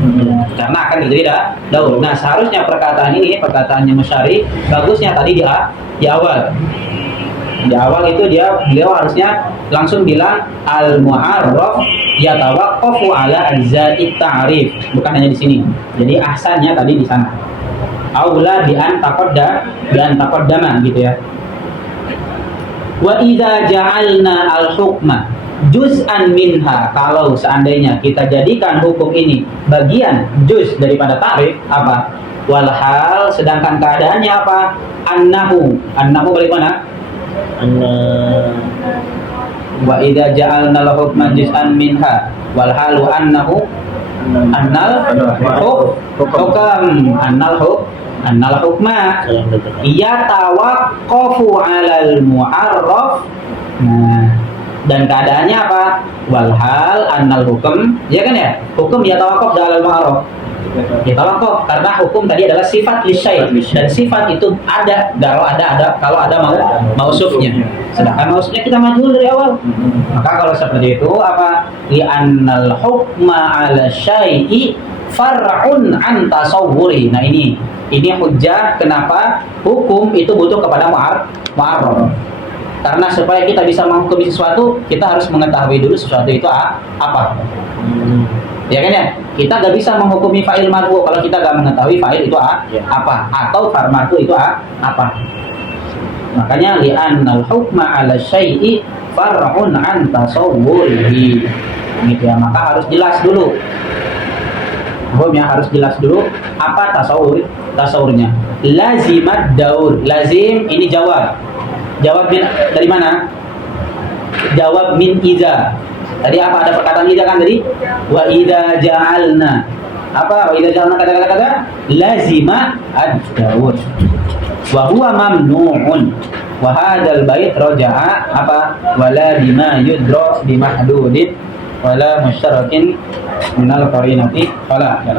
Karena akan terjadi daur. Nah, seharusnya perkataan ini perkataannya musyari bagusnya tadi di awal. Di awal itu beliau harusnya langsung bilang al-mu'arraf yatawaqqafu ala ajza'i ta'rif, bukan hanya di sini. Jadi ahsannya tadi di sana. Aula bi an taqaddama gitu ya. Wa idza ja'alna al-hukma juz'an minha, kalau seandainya kita jadikan hukum ini bagian juz daripada ta'rif apa? Walhal, sedangkan keadaannya apa? Annahu balik mana? Wa idza ja'alna lahu hukman juz'an minha wal halu annahu annal hukma yatawaqqafu 'alal mu'arraf. Nah, dan keadaannya apa? Wal hal annal hukum, ya kan ya? Hukum yatawaqqaf 'alal mu'arraf. Yatawaqqaf karena hukum tadi adalah sifat lisyai, dan sifat itu ada kalau ada mausufnya. Sedangkan mausufnya kita majhul dari awal. Maka kalau seperti itu apa? Li annal hukma 'ala syai'i far'un an tasawwuri. Nah, ini hujjah kenapa hukum itu butuh kepada mu'arraf. Karena supaya kita bisa menghukumi sesuatu, kita harus mengetahui dulu sesuatu itu apa. Ya kan ya? Kita gak bisa menghukumi fa'il marfu kalau kita gak mengetahui fa'il itu apa atau fa'il marfu itu apa. Makanya li'annal hukma 'ala syai'i far'un an tasawwurihi. Gitu ya, maka harus jelas dulu. Hukumnya harus jelas dulu apa tasawurnya. Lazimat daur. Lazim ini jawab. Jawab dari mana? Jawab min idza. Tadi apa, ada perkataan idza kan tadi? Wa idza ja'alna. Apa? Wa idza ja'alna kata-kata lazima ad-daur. Wa huwa mamnu'un. Wa hadzal bait raja'a apa? Wala bima yudra bimahdudin wala mushtarakin minal qarinati fala. Ya,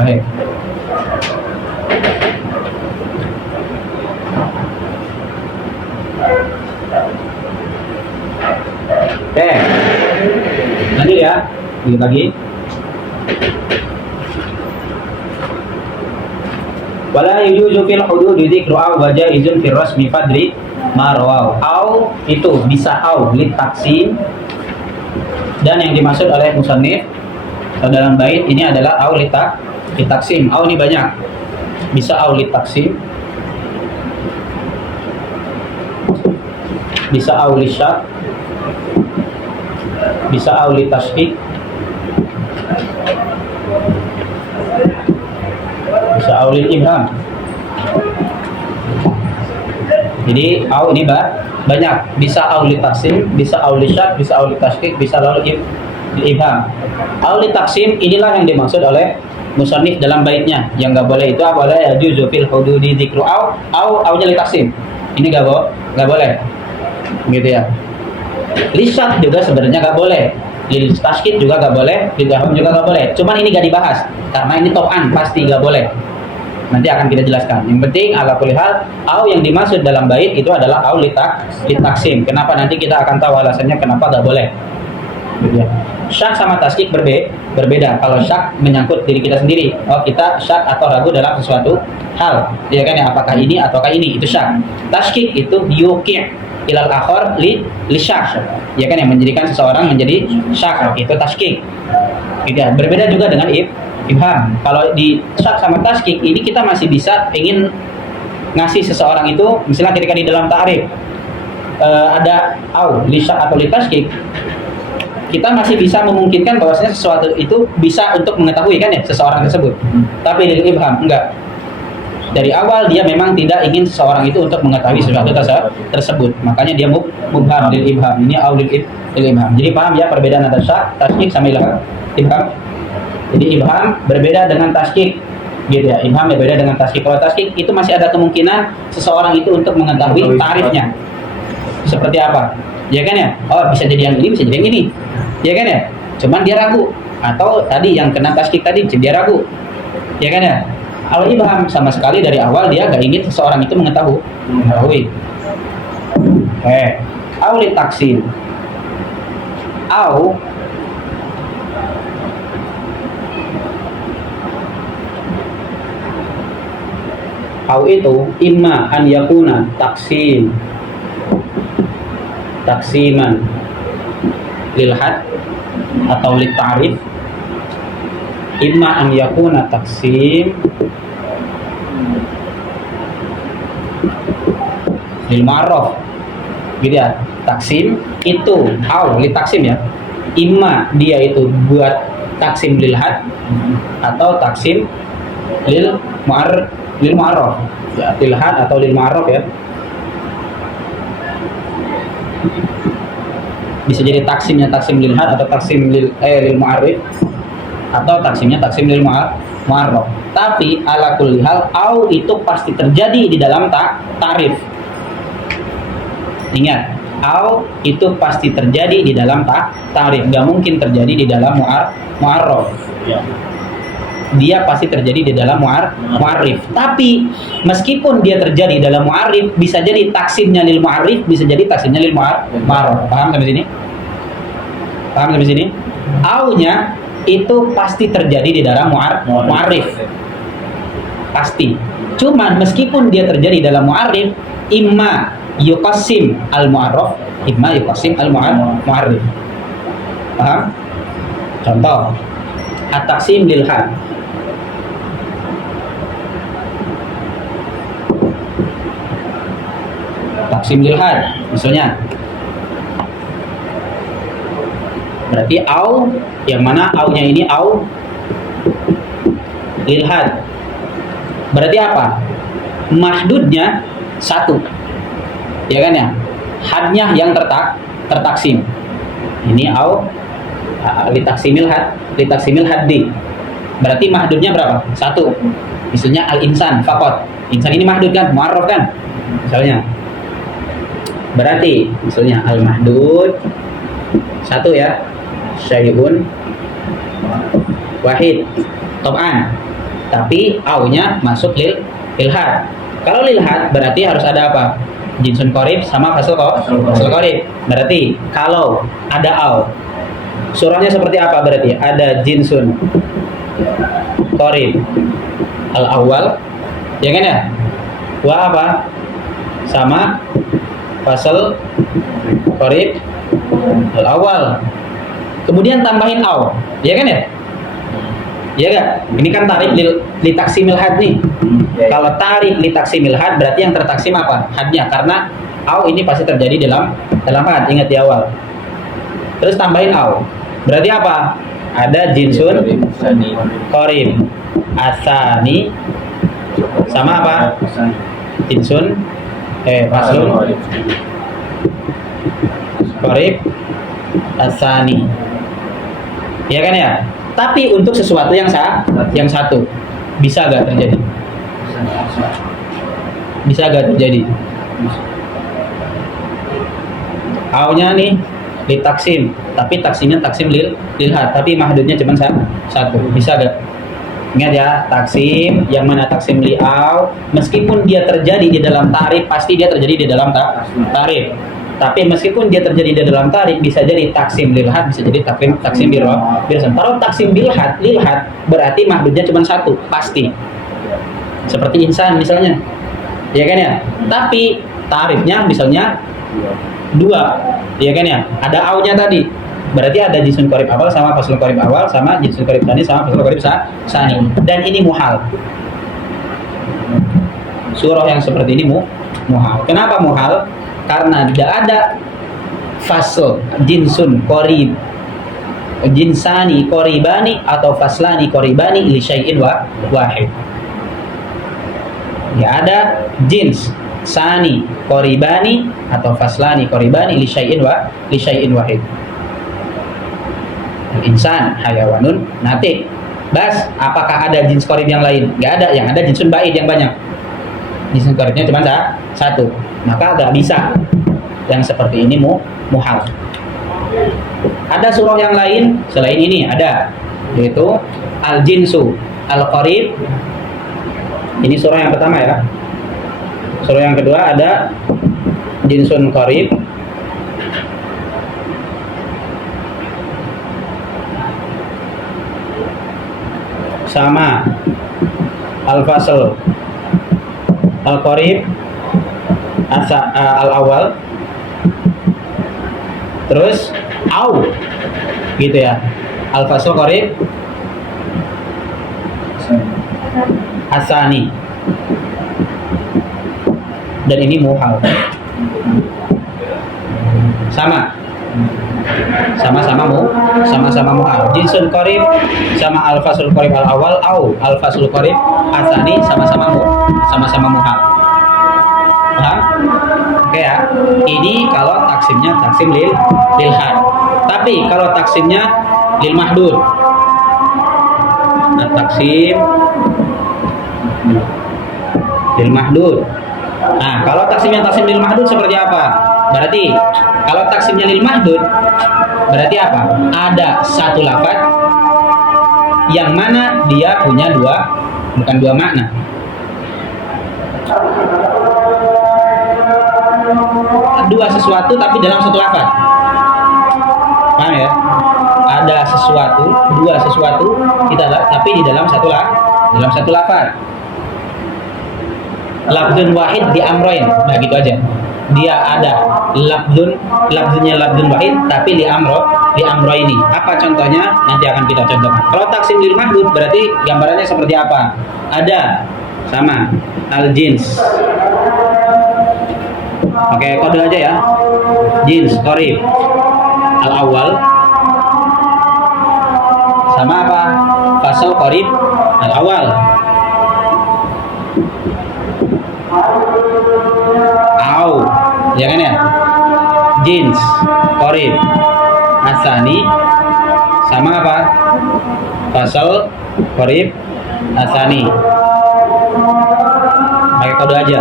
Dikit lagi. Wala yujuzu fil hudud dzikru aw wa jaizun fil rasmi fadri ma rawahu. Au itu bisa au lit taksim, dan yang dimaksud oleh musannif dalam bait ini adalah au lit taksim. Au ini banyak. Bisa au lit taksim, bisa au lit syak, bisa au lit tashdid, bisa au lit ibham. Jadi au ini banyak, bisa au lit taksim, bisa au lit syak, bisa au lit tashdid, bisa au lit ibham. Au lit taksim inilah yang dimaksud oleh musannif dalam baitnya. Yang enggak boleh itu apa? Ya juzu fil hududi dzikru au nya lit taksim. Ini enggak boleh. Gitu ya. Lisat juga sebenarnya enggak boleh. Lil tashdid juga enggak boleh, lil ibham juga enggak boleh. Cuman ini enggak dibahas karena ini topan pasti enggak boleh. Nanti akan kita jelaskan. Yang penting ala kulli hal, au yang dimaksud dalam bait itu adalah au lit taksim. Kenapa nanti kita akan tahu alasannya kenapa enggak boleh. Gitu ya. Syak sama tasdik berbeda. Kalau syak menyangkut diri kita sendiri, kita syak atau ragu dalam sesuatu hal, ya kan ya, apakah ini ataukah ini, itu syak. Tasdik itu yuqi' ilal akhar li syak, ya kan, yang menjadikan seseorang menjadi syak, itu tasdik. Gitu ya. Berbeda juga dengan ibham. Kalau di syak sama tasdik ini kita masih bisa ingin ngasih seseorang itu, misalnya ketika di dalam ta'rif ada au li syak atau li tasdik, kita masih bisa memungkinkan bahwasanya sesuatu itu bisa untuk mengetahui kan ya seseorang tersebut. Tapi lil ibham enggak. Dari awal dia memang tidak ingin seseorang itu untuk mengetahui sesuatu tersebut. Makanya dia mubham lil ibham. Ini au lil ibham. Jadi paham ya perbedaan antara syak, tasdik sama ibham. Jadi ibham berbeda dengan tasdik. Gitu ya. Ibham berbeda dengan tasdik. Kalau tasdik itu masih ada kemungkinan seseorang itu untuk mengetahui tarifnya. Seperti apa? Ya kan ya? Oh, bisa jadi yang ini, bisa jadi yang ini. Ya kan ya? Cuman dia ragu. Atau tadi yang kena tasdik tadi, dia ragu. Ya kan ya? Kalau ibham sama sekali dari awal dia gak ingin seseorang itu mengetahui. Au lit taksim. Au itu imma an yakuna taksiman lil had atau lit ta'rif, imma an yakuna taksim lil ma'ruf. Gitu ya. Taksim itu au lit taksim ya. Imma dia itu buat taksim lil had atau taksim lil ma'ruf. Ya, lil had atau lil ma'ruf ya. Bisa jadi taksimnya taksim lil had atau taksim lil mu'arrif, atau taksimnya taksim lil mu'arraf. Tapi ala kulli hal au itu pasti terjadi di dalam ta'rif. Ingat, au itu pasti terjadi di dalam ta'rif, gak mungkin terjadi di dalam mu'arraf. Dia pasti terjadi di dalam mu'arrif. Tapi meskipun dia terjadi dalam mu'arrif, bisa jadi taksimnya lil mu'arrif, bisa jadi taksimnya lil mu'arraf. Paham sampai sini? Paham sampai sini? Au-nya itu pasti terjadi di dalam mu'arrif. Pasti. Cuman meskipun dia terjadi dalam mu'arrif, imma yuqassim al mu'arraf, imma yuqassim al mu'arrif. Paham? Contoh, at-taksim lil had. Taksim lil had, misalnya. Berarti au, yang mana au-nya ini au lil had. Berarti apa? Mahdudnya satu. Ya kan ya? Hadnya yang tertaksim. Ini au litaksimil haddi. Berarti mahdudnya berapa? Satu. Misalnya al-insan faqat. Insan ini mahdud kan? Mu'arraf kan? Misalnya. Berarti misalnya al-mahdud satu ya, syai'un wahid tab'an, tapi au-nya masuk lil had. Kalau lil had berarti harus ada apa? Jinsun qorib sama fasl qorib. Berarti kalau ada au Surahnya seperti apa berarti? Ada jinsun qarib al-awwal, ya kan ya? Wa apa? Sama fasal qarib al-awwal. Kemudian tambahin au, ya kan ya? Ya kan? Ini kan tarik li taksimil had nih. Kalau tarik li taksimil had berarti yang tertaksim apa? Hadnya, karena au ini pasti terjadi dalam had, ingat di awal. Terus tambahin au. Berarti apa? Ada jinsun qarib asani sama apa? Jinsun faslun qarib asani. Ya kan ya? Tapi untuk sesuatu yang satu bisa gak terjadi? Bisa gak terjadi? Au-nya nih ditaksim, tapi taksimnya taksim lilhad, tapi mahdudnya cuma satu. Bisa gak? Ingat ya, taksim yang mana taksim li'au, meskipun dia terjadi di dalam ta'rif, pasti dia terjadi di dalam ta'rif. Tapi meskipun dia terjadi di dalam ta'rif, bisa jadi taksim lilhad, bisa jadi taksim birsan. Kalau taksim lilhad berarti mahdudnya cuma satu, pasti. Seperti insan misalnya, ya kan ya. Tapi ta'rifnya misalnya dua, ya kan ya. Ada au-nya tadi, berarti ada jinsun qarib awal sama faslun qarib awal sama jinsun qarib tsani sama faslun qarib tsani. Dan ini muhal. Surah yang seperti ini muhal. Kenapa muhal? Karena tidak ada fasl jinsun qarib, jinsani qaribani atau faslani qaribani li syai'in wahid. Ya ada jins sani qaribani atau faslani qaribani li syai'in wahid. Insan hayawanun natik. Bas, apakah ada jins qarib yang lain? Gak ada, yang ada jinsun ba'id yang banyak. Jinsun qaribnya cuma satu. Maka gak bisa yang seperti ini muhal. Ada surah yang lain selain ini, ada, yaitu al-jinsu al-qarib. Ini surah yang pertama ya. Surah yang kedua ada jinsun qarib sama al-fasl al-qarib al-awal, terus au gitu ya, al-fasl qarib asani. Dan ini muhal. Sama-sama muhal. Jinsun qarib sama al-fasl qarib al-awal au al-fasl qarib asani sama-sama muhal. Paham? Oke ya. Ini kalau taksimnya taksim lilhad. Tapi kalau taksimnya lil mahdud. Nah, taksim lil mahdud. Nah, kalau taksimnya taksim lil mahdud seperti apa? Berarti kalau taksimnya lil mahdud berarti apa? Ada satu lafaz yang mana dia punya bukan dua makna. Dua sesuatu tapi dalam satu lafaz. Paham ya? Ada dua sesuatu tapi di dalam satu lafaz. Lafzun wahid di amroin, nah gitu aja. Dia ada lafzunnya lafzun wahid tapi di amroini. Apa contohnya? Nanti akan kita contohkan. Kalau taksim lil mahdud berarti gambarannya seperti apa? Ada sama al-jins. Oke, kode aja ya. Jins qarib al-awwal sama apa? Fasal qarib al-awwal. Au, ya kan ya? Jins qarib asani sama apa? Fasal qarib asani. Pakai kode aja.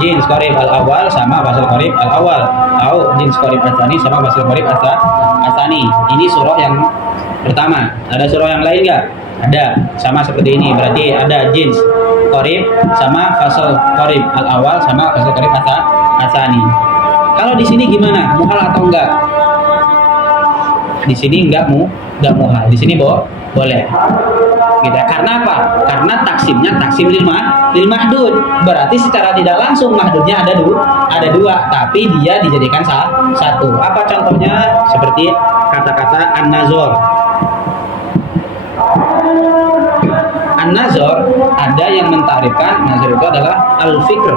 Jins qarib al-awwal sama fasal qarib al-awwal. Au jins qarib asani sama fasal qarib asani. Ini surah yang pertama. Ada surah yang lain nggak? Ada, sama seperti ini. Berarti ada jins qarib sama fasal qarib al-awwal sama fasal qarib asani. Kalau di sini gimana? Muhal atau enggak? Di sini nggak muhal. Di sini boleh. Gitu. Karena apa? Karena taksimnya taksim lil mahdud. Berarti secara tidak langsung mahdudnya ada dua, tapi dia dijadikan satu. Apa contohnya? Seperti kata-kata an-nazor. An-nazor ada yang mentarifkan nazar itu adalah al-fikr,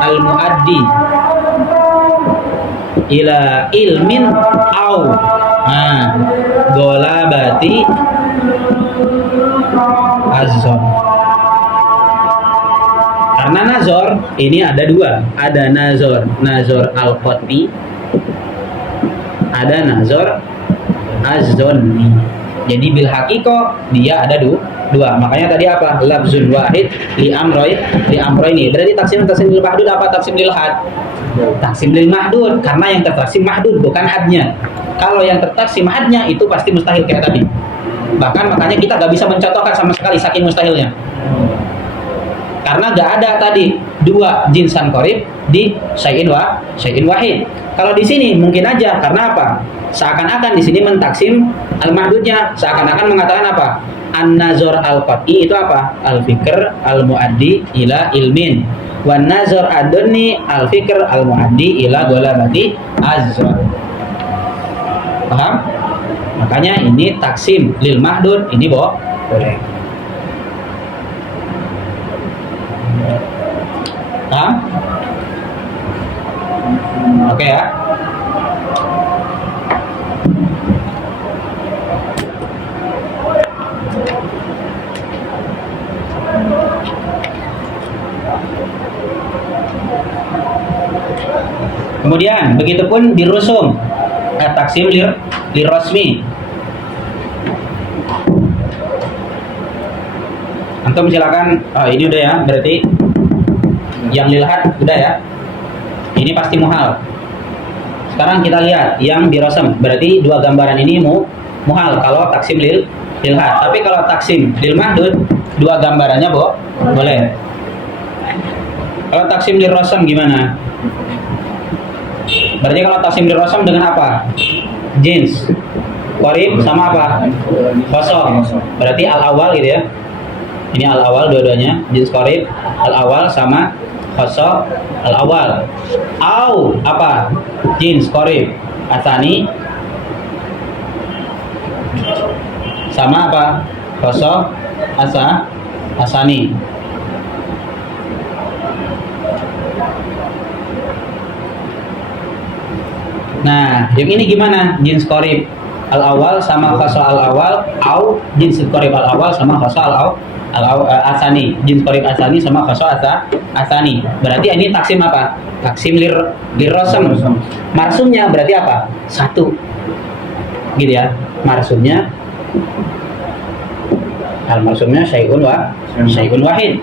al-muaddi ila ilmin au golabati azon. Karena nazor ini ada dua, ada nazor al-qat'i, ada nazor az-zonni. Jadi bil hakiko dia ada dua. Makanya tadi apa? Lafzul wahid li amroini. Berarti taksim lil mahdud apa taksim lil had? Taksim lil mahdud, karena yang tertaksim mahdud bukan hadnya. Kalau yang tertaksim hadnya itu pasti mustahil kayak tadi. Bahkan makanya kita gak bisa mencontohkan sama sekali saking mustahilnya. Karena gak ada tadi dua jinsan qorib di syai'in wahid. Kalau di sini mungkin aja, karena apa? Seakan-akan di sini mentaksim al-mahdudnya, seakan-akan mengatakan apa? An-nazar al-qat'i itu apa? Al-fikr al-muaddi ila ilmin. Wan nazar ad-dunni al-fikr al-muaddi ila golabati az-zon. Paham? Makanya ini taksim lil mahdud, ini boleh. Paham? Oke ya. Kemudian begitupun di rusum taksim lirrosmi. Antum silakan. Ini udah ya, berarti yang lilhat udah ya. Ini pasti muhal. Sekarang kita lihat yang dirosem. Berarti dua gambaran ini muhal kalau taksim lilhat. Tapi kalau taksim lil mahdud, dua gambarannya boleh. Kalau taksim lirrosem gimana? Berarti kalau taksim lirrosem dengan apa? Jins, qorib sama apa? Kosong. Berarti al-awal gitu ya. Ini al-awal dua-duanya, jins qorib, al-awal sama khoso al-awal. Au apa? Jins qorib asani sama apa? Khoso asani. Nah, yang ini gimana? Jins qorib al-awal sama khoso al-awal, au jins qorib al-awal sama khoso asani, jins qorib asani sama khoso asani. Berarti ini taksim apa? Taksim lirrosem. Marsumnya berarti apa? Satu. Gitu ya. Marsumnya al-marsumnya syai'un wahid.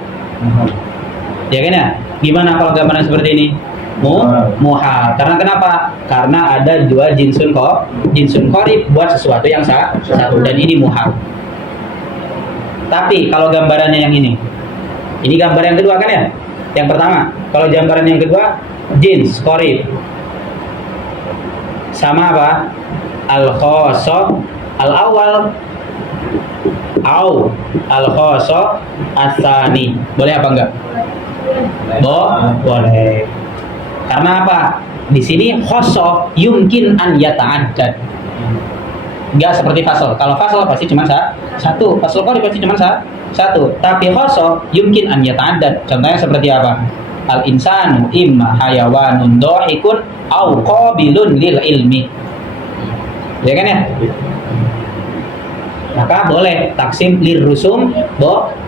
Ya kan ya? Gimana kalau gambaran seperti ini? Muhal. Karena kenapa? Karena ada dua jinsun qorib buat sesuatu yang satu, dan ini muhal. Tapi kalau gambarannya yang ini gambar yang kedua kan ya? Yang pertama. Kalau gambaran yang kedua, jins qorib sama apa? Al-khoso al-awal au al-khoso asani. Boleh apa enggak? Boleh. Karena apa? Di sini khoso yumkin an yata'addad. Enggak seperti fasal. Kalau fasal pasti cuma satu. Fasal qorib pasti cuma satu. Tapi khoso yumkin an yata'addad. Contohnya seperti apa? Al-insanu imma hayawanun dohikun au qabilun lil ilmi. Ya kan ya? Maka boleh taksim lirrusum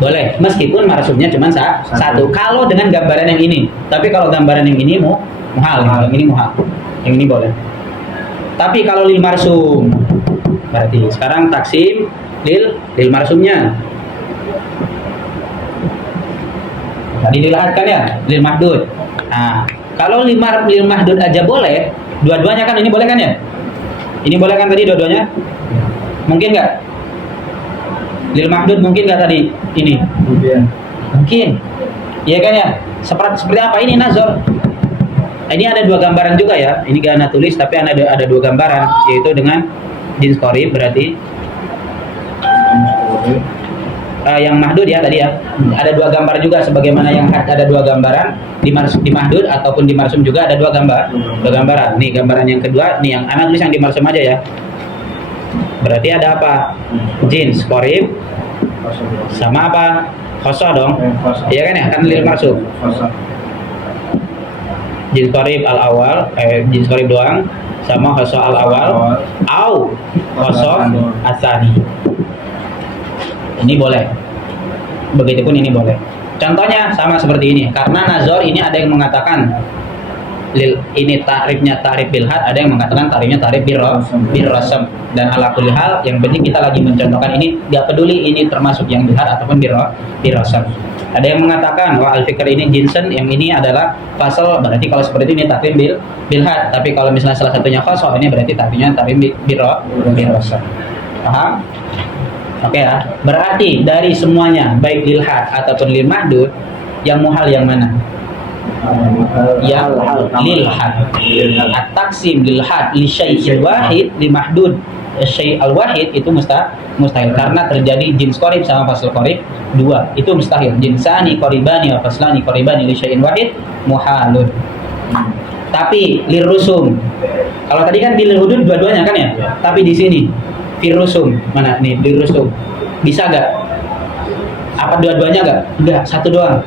boleh, meskipun marsumnya cuma satu. Kalau dengan gambaran yang ini. Tapi kalau gambaran yang ini muhal, yang ini muhal. Yang ini boleh. Tapi kalau lil marsum, berarti sekarang taksim lil marsumnya. Tadi dilihatkan ya, lil mahdud. Nah, kalau lil mahdud aja boleh, dua-duanya kan ini boleh kan ya? Ini boleh kan tadi dua-duanya? Mungkin nggak? Lil mahdud mungkin nggak tadi ini? Mungkin. Iya kan ya? Seperti apa ini nazar? Ini ada dua gambaran juga ya. Ini gak ana tulis tapi ada dua gambaran, yaitu dengan jins qorib berarti yang mahdud ya tadi ya. Ada dua gambar juga sebagaimana yang ada dua gambaran di mahdud ataupun di marsum juga ada dua gambaran. Nih gambaran yang kedua, nih yang ana tulis yang di marsum aja ya. Berarti ada apa? Jins qorib sama apa? Khosoh dong. Iya kan ya? Kan lil marsum. Jins qorib al awal, jins qorib doang sama khosoh al awal au khosoh asani. Ini boleh. Begitupun ini boleh. Contohnya sama seperti ini. Karena nazar ini ada yang mengatakan ini tarifnya tarif bil had, ada yang mengatakan tarifnya tarif bil rasam. Dan ala kulli hal yang penting kita lagi mencontohkan ini, tidak peduli ini termasuk yang bil had ataupun bil rasam. Ada yang mengatakan wah al fikr ini jinsen, yang ini adalah fasal, berarti kalau seperti ini tarif bil had. Tapi kalau misalnya salah satunya khosoh, ini berarti tarifnya tarif bil rasam. Paham? Oke ya, berarti dari semuanya baik lil had ataupun lil mahdud, yang muhal yang mana? Yang lil had. At-taksim lil had li syai'il wahid li mahdud syai' al wahid itu mustahil karena terjadi jins qorib sama fasl qorib dua, itu mustahil. Jinsani qoribani wa faslani qoribani li syai'in wahid muhalun. Tapi lil rusum, kalau tadi kan bil hudud dua-duanya kan ya, tapi di sini firusum mana nih firusum bisa gak? Apa dua-duanya gak? Enggak, satu doang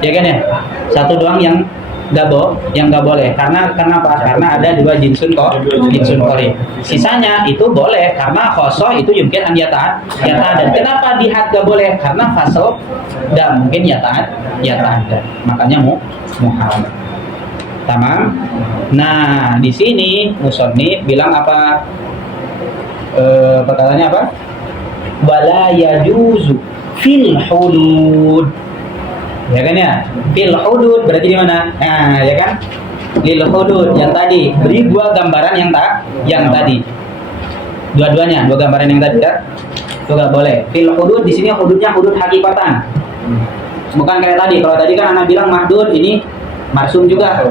ya kan ya, satu doang yang gak boleh. Karena kenapa? Karena ada dua jinsun qorib. Sisanya itu boleh karena khosoh itu mungkin an yata. Dan kenapa di had gak boleh? Karena fasal dan mungkin yata. Makanya muhal. Tamam. Nah di sini musannif bilang apa? Perkataannya apa? Wala yajuzu fil hudud. Ya kan ya? Fil hudud berarti di mana? Nah, ya kan? Lil hudud yang tadi. Beri dua gambaran yang tadi. Dua-duanya, dua gambaran yang tadi ya. Itu enggak boleh. Fil hudud di sini hududnya hudud hakikatan. Bukan kayak tadi. Kalau tadi kan anak bilang mahdud, ini marsum juga.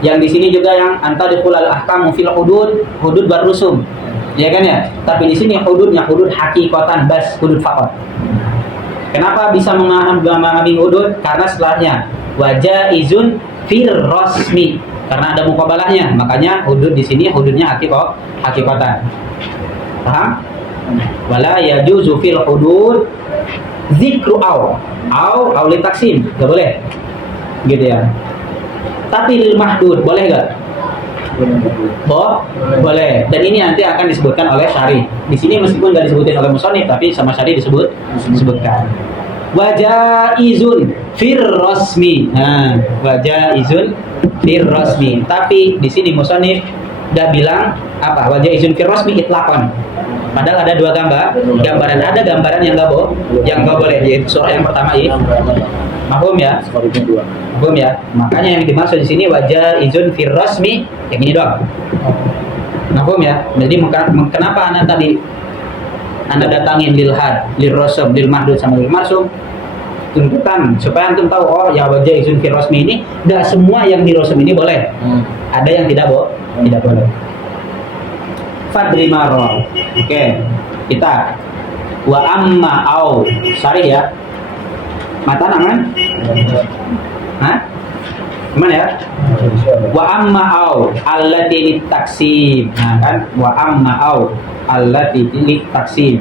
Yang di sini juga yang antadkhul al ahkamu fil hudud barusum. Ya kan ya, tapi di sini hududnya hudud hakikatan bas, hudud faqat. Kenapa bisa memahami hudud? Karena setelahnya wajah izun fir rasmi, karena ada muqabalahnya, makanya hudud di sini hududnya hakikatan. Paham? Wala yajuzu fil hudud zikru au li taksim, enggak boleh. Gitu ya. Tapi lil mahdud boleh enggak? Boleh. Dan ini nanti akan disebutkan oleh syarih. Di sini meskipun nggak disebutin oleh musannif, tapi sama syarih disebutkan. Wajaizun fir rasmi. Nah, wajaizun fir rasmi. Tapi di sini musannif udah bilang apa? Wajaizun fir rasmi itlaqan. Padahal ada dua gambaran. Ada gambaran yang nggak boleh. Yaitu surah yang pertama ini. Mahum ya? Mahum ya? Makanya yang dimaksud di sini wajah izun fir rasmi yang ini doang. Mahum ya? Jadi kenapa anda tadi anda datangin lil had, lil rasm, lil mahdud sama lil marsum? Tuntutan supaya antum tahu oh ya wajah izun fir rasmi ini enggak semua yang di rasm ini boleh. Ada yang tidak boleh. Fadri maror. Oke. Kita wa amma au syarih ya. Mata nangan? Hah? Gimana ya? Wa amma au allati litaksim. Nah kan wa amma au allati litaksim.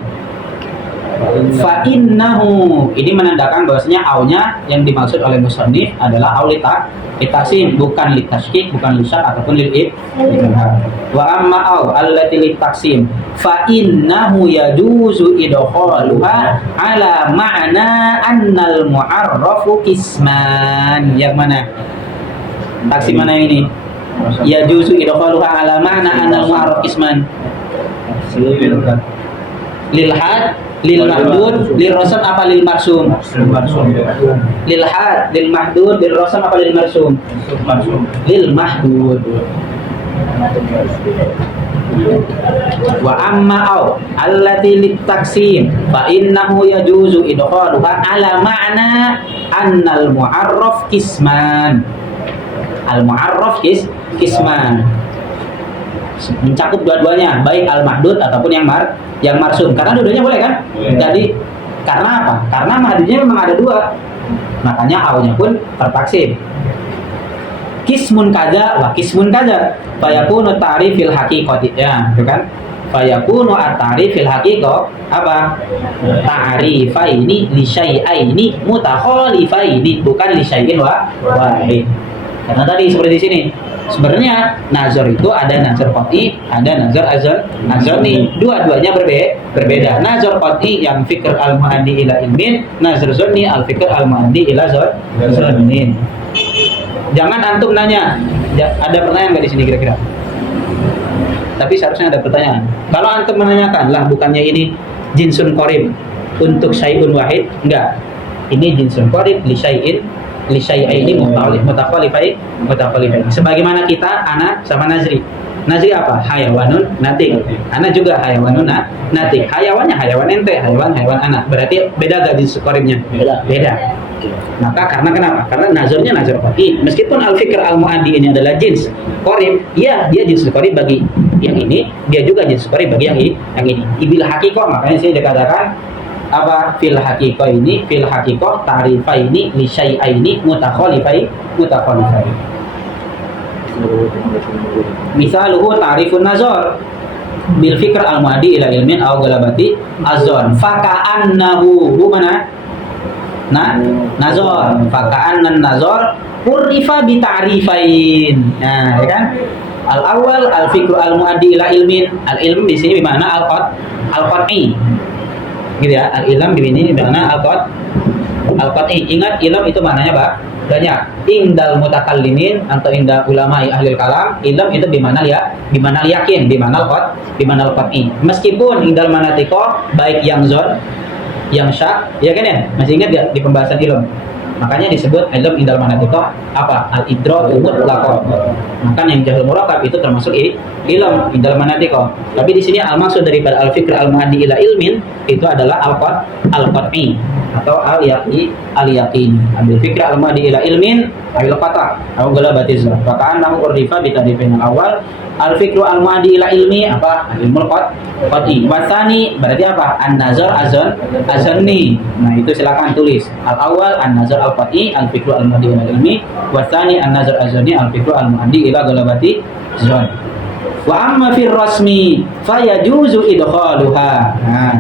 Fa innahu, ini menandakan bahwasanya aunya yang dimaksud oleh musannif adalah au litaksim, bukan litashkik, bukan lisyak ataupun lil ibham. Wa amma au allati litaksim fa innahu yajuzu idkhaluha ala ma'na annal mu'arrafu qisman. Yang mana? Taksim mana ini? Yajuzu idkhaluha ala ma'na annal mu'arraf qisman. Lil had, lil mahdud, lil rasam apa lil marsum? Lil had, lil mahdud, lil rasam apa lil marsum? Lil mahdud. Wa amma au allati litaksim fa innahu yajuzu idkhaluha ala ma'na annal mu'arraf qisman. Al-mu'arraf kisman. Mencakup dua-duanya, baik al-mahdud ataupun yang marsum. Karena dua-duanya boleh kan? Jadi karena apa? Karena mahdudnya memang ada dua. Makanya awalnya pun tertaksim. Kismun kaza wa kismun kaza. Fayakunu ta'rifil haqiqati. Ya, itu kan? Fayakunu at-ta'rifil haqiqah apa? Ta'rifaini li syai'aini mutakhalifaini, bukan li syai'in wahid. Karena tadi seperti di sini. Sebenarnya nazar itu ada nazar qat'i, ada nazar azani. Dua-duanya berbeda. Nazar qat'i yang fikr al-muaddi ila ilmin, nazar zanni al-fikr al-muaddi ila zannin. Jangan antum nanya, ada pertanyaan nggak di sini kira-kira? Tapi seharusnya ada pertanyaan. Kalau antum menanyakan, lah bukannya ini jinsun qarib untuk syai'un wahid? Enggak. Ini jinsun qarib li syai'aini mutakhalifain. Sebagaimana kita anak sama Nazri. Nazri apa? Hayawanun natik. Anak juga hayawanun natik. Hayawannya hayawan ente, hewan anak. Berarti beda gak jinsun qaribnya? Beda. Maka karena kenapa? Karena nazarnya nazar qat'i. Meskipun al-fikr al-muaddi ini adalah jins qarib, ya dia jins qarib bagi yang ini, dia juga jins qarib bagi yang ini. Ibil haqiqah, makanya saya dikatakan apa? Fil haqiqah ta'rifaini li syai'aini mutakhalifain. Misaluhu ta'rifun nazar bil fikr al-muaddi ila ilmin aw galabati az-zon faka'annahu mana? Nazar, faka'annan nazar urifa bi ta'rifain. Nah, ya kan? Al-awwal al-fikru al-muaddi ila ilmin. Al-ilm di sini bermakna al-qat'i. Gitu ya. Al-ilm di sini bermakna al-qat'i. Ingat ilm itu maknanya apa? Banyak. Indal mutakallimin atau indal ulama ahli kalam, ilm itu bermakna yakin, bermakna al-qat'i. Meskipun indal manatiqah baik yang zon yang syak, ya kan ya? Masih ingat ya di pembahasan ilm? Makanya disebut ilm indal manatiqah apa? Al-idraku mutlaqah. Maka yang jahil murakab itu termasuk ilm indal manatiqah. Tapi di sini al-maksud daripada al-fikr al-muaddi ila ilmin itu adalah al-qat'i atau al-yaqin. Ambil fikr al-muaddi ila ilmin awil qata' atau galabatiz. Maka annahu urdifa bi tadrifin al-awwal al-fikru al-muaddi ila ilmi apa? Ilmul qat'i. Wasani berarti apa? An-nazar azanni. Nah, itu silakan tulis. Al-awwal an-nazar al-qat'i al-fikru al-muaddi ila ilmi, wasani an-nazar azanni al-fikru al-muaddi ila galabati zon. Wa amma fir rasmi fayajuzu idkhaluha. Nah,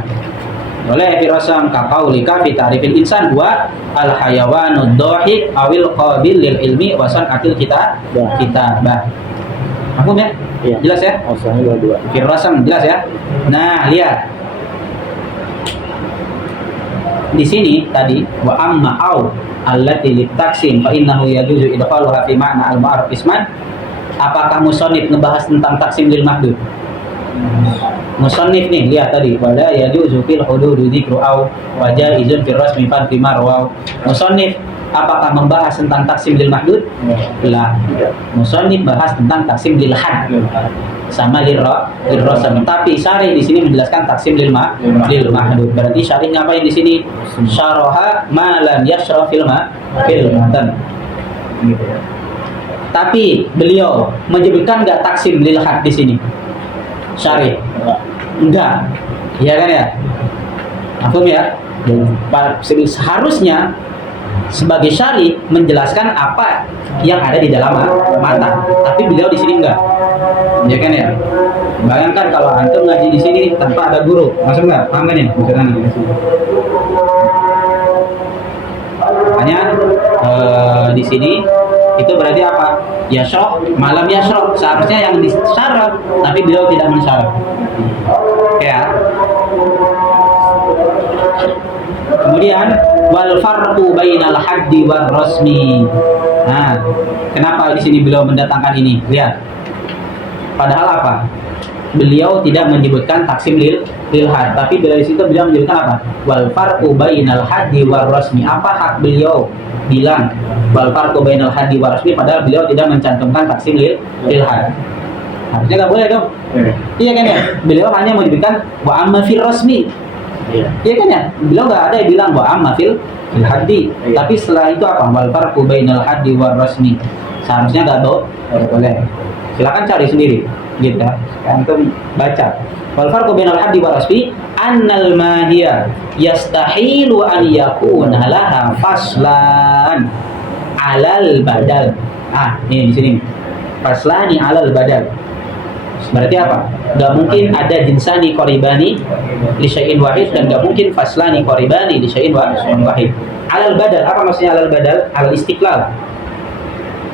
boleh firasam kaqaulika fi ta'rifil insan wa al-hayawanud dhahik awil qabil lil ilmi wa san'atil kitabah. Paham ya? Iya. Jelas ya? Maksudnya dua-dua. Firasam jelas ya? Nah, lihat. Di sini tadi wa amma au allati litaksim fa innahu yajuzu idkhaluha fi ma'na al-ma'ruf isman. Apakah musannif ngebahas tentang taksim lil mahdud? Musannif nih, lihat tadi wala yajuzu fil hudud dzikru au wa jaizun fil rasmi fan fi marwa. Musannif apakah membahas tentang taksim lil mahdud? Lah. Musannif bahas tentang taksim lil had sama lil rasam. Tapi syarih di sini menjelaskan taksim lil mahdud. Berarti syarih ngapain di sini? Syaraha ma lam yashrah fil matan. Gitu ya. Tapi beliau menyebutkan enggak taksim lil had di sini? Syarih. Enggak. Iya kan ya? Paham ya? Seharusnya sebagai syarih menjelaskan apa yang ada di dalam mata. Tapi beliau di sini enggak. Ya kan ya? Bayangkan kalau antum ngaji di sini tanpa ada guru, masuk enggak? Paham kan ya? Makanya di sini itu berarti apa? Yashrah, malam yashrah. Seharusnya yang disyarah, tapi beliau tidak mensyarah. Ya. Kemudian wal farqu bainal haddi war rasmi. Nah, kenapa di sini beliau mendatangkan ini? Lihat. Padahal apa? Beliau tidak menyebutkan taksim lil had, tapi dari situ beliau menyebutkan apa? Wal farqu bainal haddi war rasmi. Apa hak beliau bilang wal farqu bainal haddi war rasmi padahal beliau tidak mencantumkan taksim lil had? Harusnya nggak boleh dong. Iya kan ya? Beliau hanya menyebutkan wa amma fil rasmi. Iya kan ya? Beliau nggak ada yang bilang wa amma fil haddi. Tapi setelah itu apa? Wal farqu bainal haddi war rasmi. seharusnya nggak boleh. Silakan cari sendiri, gitu ya. Antum baca. Wal farqu bainal haddi wal wasfi annal mahiyya yastahilu an yakuna laha faslan alal badal. Ini di sini. Faslani alal badal. Berarti apa? Gak mungkin ada jinsani koribani li syai'in wahid dan gak mungkin faslani koribani li syai'in wahid. Alal badal, apa maksudnya alal badal? Alal istiqlal.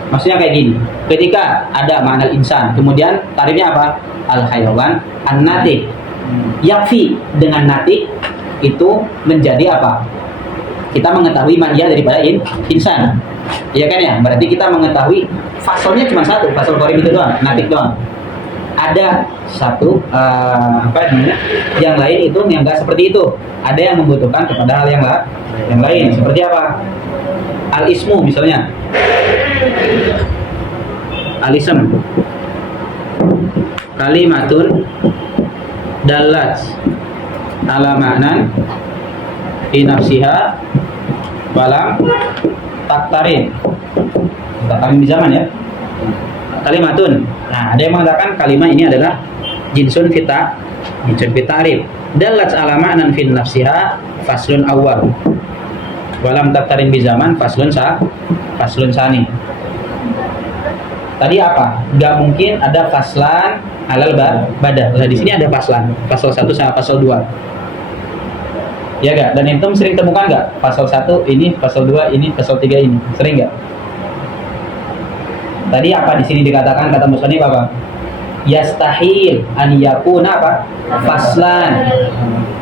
Maksudnya kayak gini. Ketika ada makna insan, kemudian tarifnya apa? Al hayawan, an natik. Yakfi dengan natik itu menjadi apa? Kita mengetahui mahiyah daripada insan. Iya kan ya? Berarti kita mengetahui fasolnya cuma satu, fasol korib itu doang, natik doang. Ada satu yang lain itu yang enggak seperti itu. Ada yang membutuhkan kepada hal yang lain. Seperti apa? Al ismu misalnya. Al ism. Kalimatun dalat ala ma'nan fi nafsiha walam taktarin di zaman ya. Kalimatun. Nah, ada yang mengatakan kalimat ini adalah jinsun fitarif. Dalat ala ma'nan fi nafsiha faslun awal. Walam taktarin bi zaman faslun sani. Tadi apa? Gak mungkin ada faslan alal badal. Nah, di sini ada faslan. Fasal 1 sama fasal 2. Ya gak? Dan antum sering temukan gak? Fasal 1 ini, fasal 2 ini, fasal 3 ini. Sering gak? Tadi apa di sini dikatakan kata musannif apa? Yastahil an yakuna apa? Faslan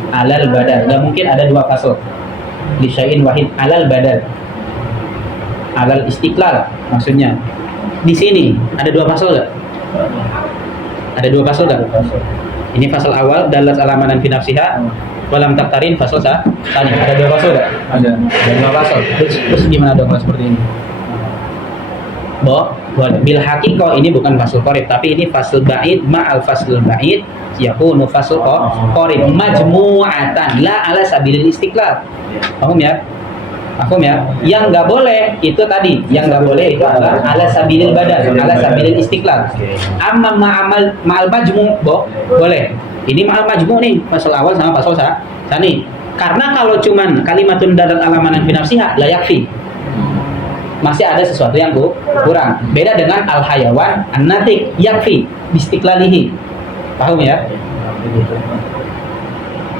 alal badal. Gak mungkin ada dua fasal. Li syai'in wahid alal badal. Alal istiqlal maksudnya. Di sini ada dua fasal gak? Ada dua fasal gak? Ini fasal awal dalat alamanan fi nafsiha walam taktarin fasal tadi. Ada dua fasal gak? Ada dua fasal. Terus gimana dong kalau seperti ini? Bil haqiqah ini bukan fasal qorib, tapi ini fasal ba'id ma'al fasal ba'id yakunu fasal qorib majmu'atan la ala sabilil istiqlal. Paham ya? Paham ya? Yang nggak boleh itu tadi, yang nggak boleh itu adalah ala sabilil badal, ala sabilil istiqlal. Amma ma'al majmu' boleh. Ini ma'al majmu' nih, fasal awal sama fasal sani. Karena kalau cuman kalimatun dalat alamanan fi nafsiha la yakfi. Masih ada sesuatu yang kurang. Beda dengan al hayawan an-natik yakfi bistiqlalihi. Paham ya?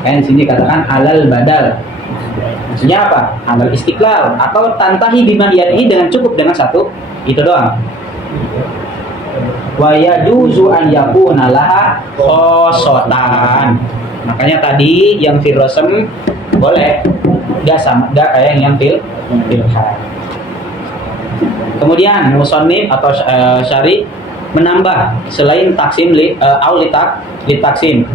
Kan sini katakan alal badal. Maksudnya apa? Alal istiqlal atau tantahi bimahiyatihi dengan cukup dengan satu itu doang. Wa yajuzu an yakuna laha khosotan. Makanya tadi yang fil rasm boleh. Enggak kayak yang fil hal. Kemudian musannif atau syari menambah selain taksim au li taksim.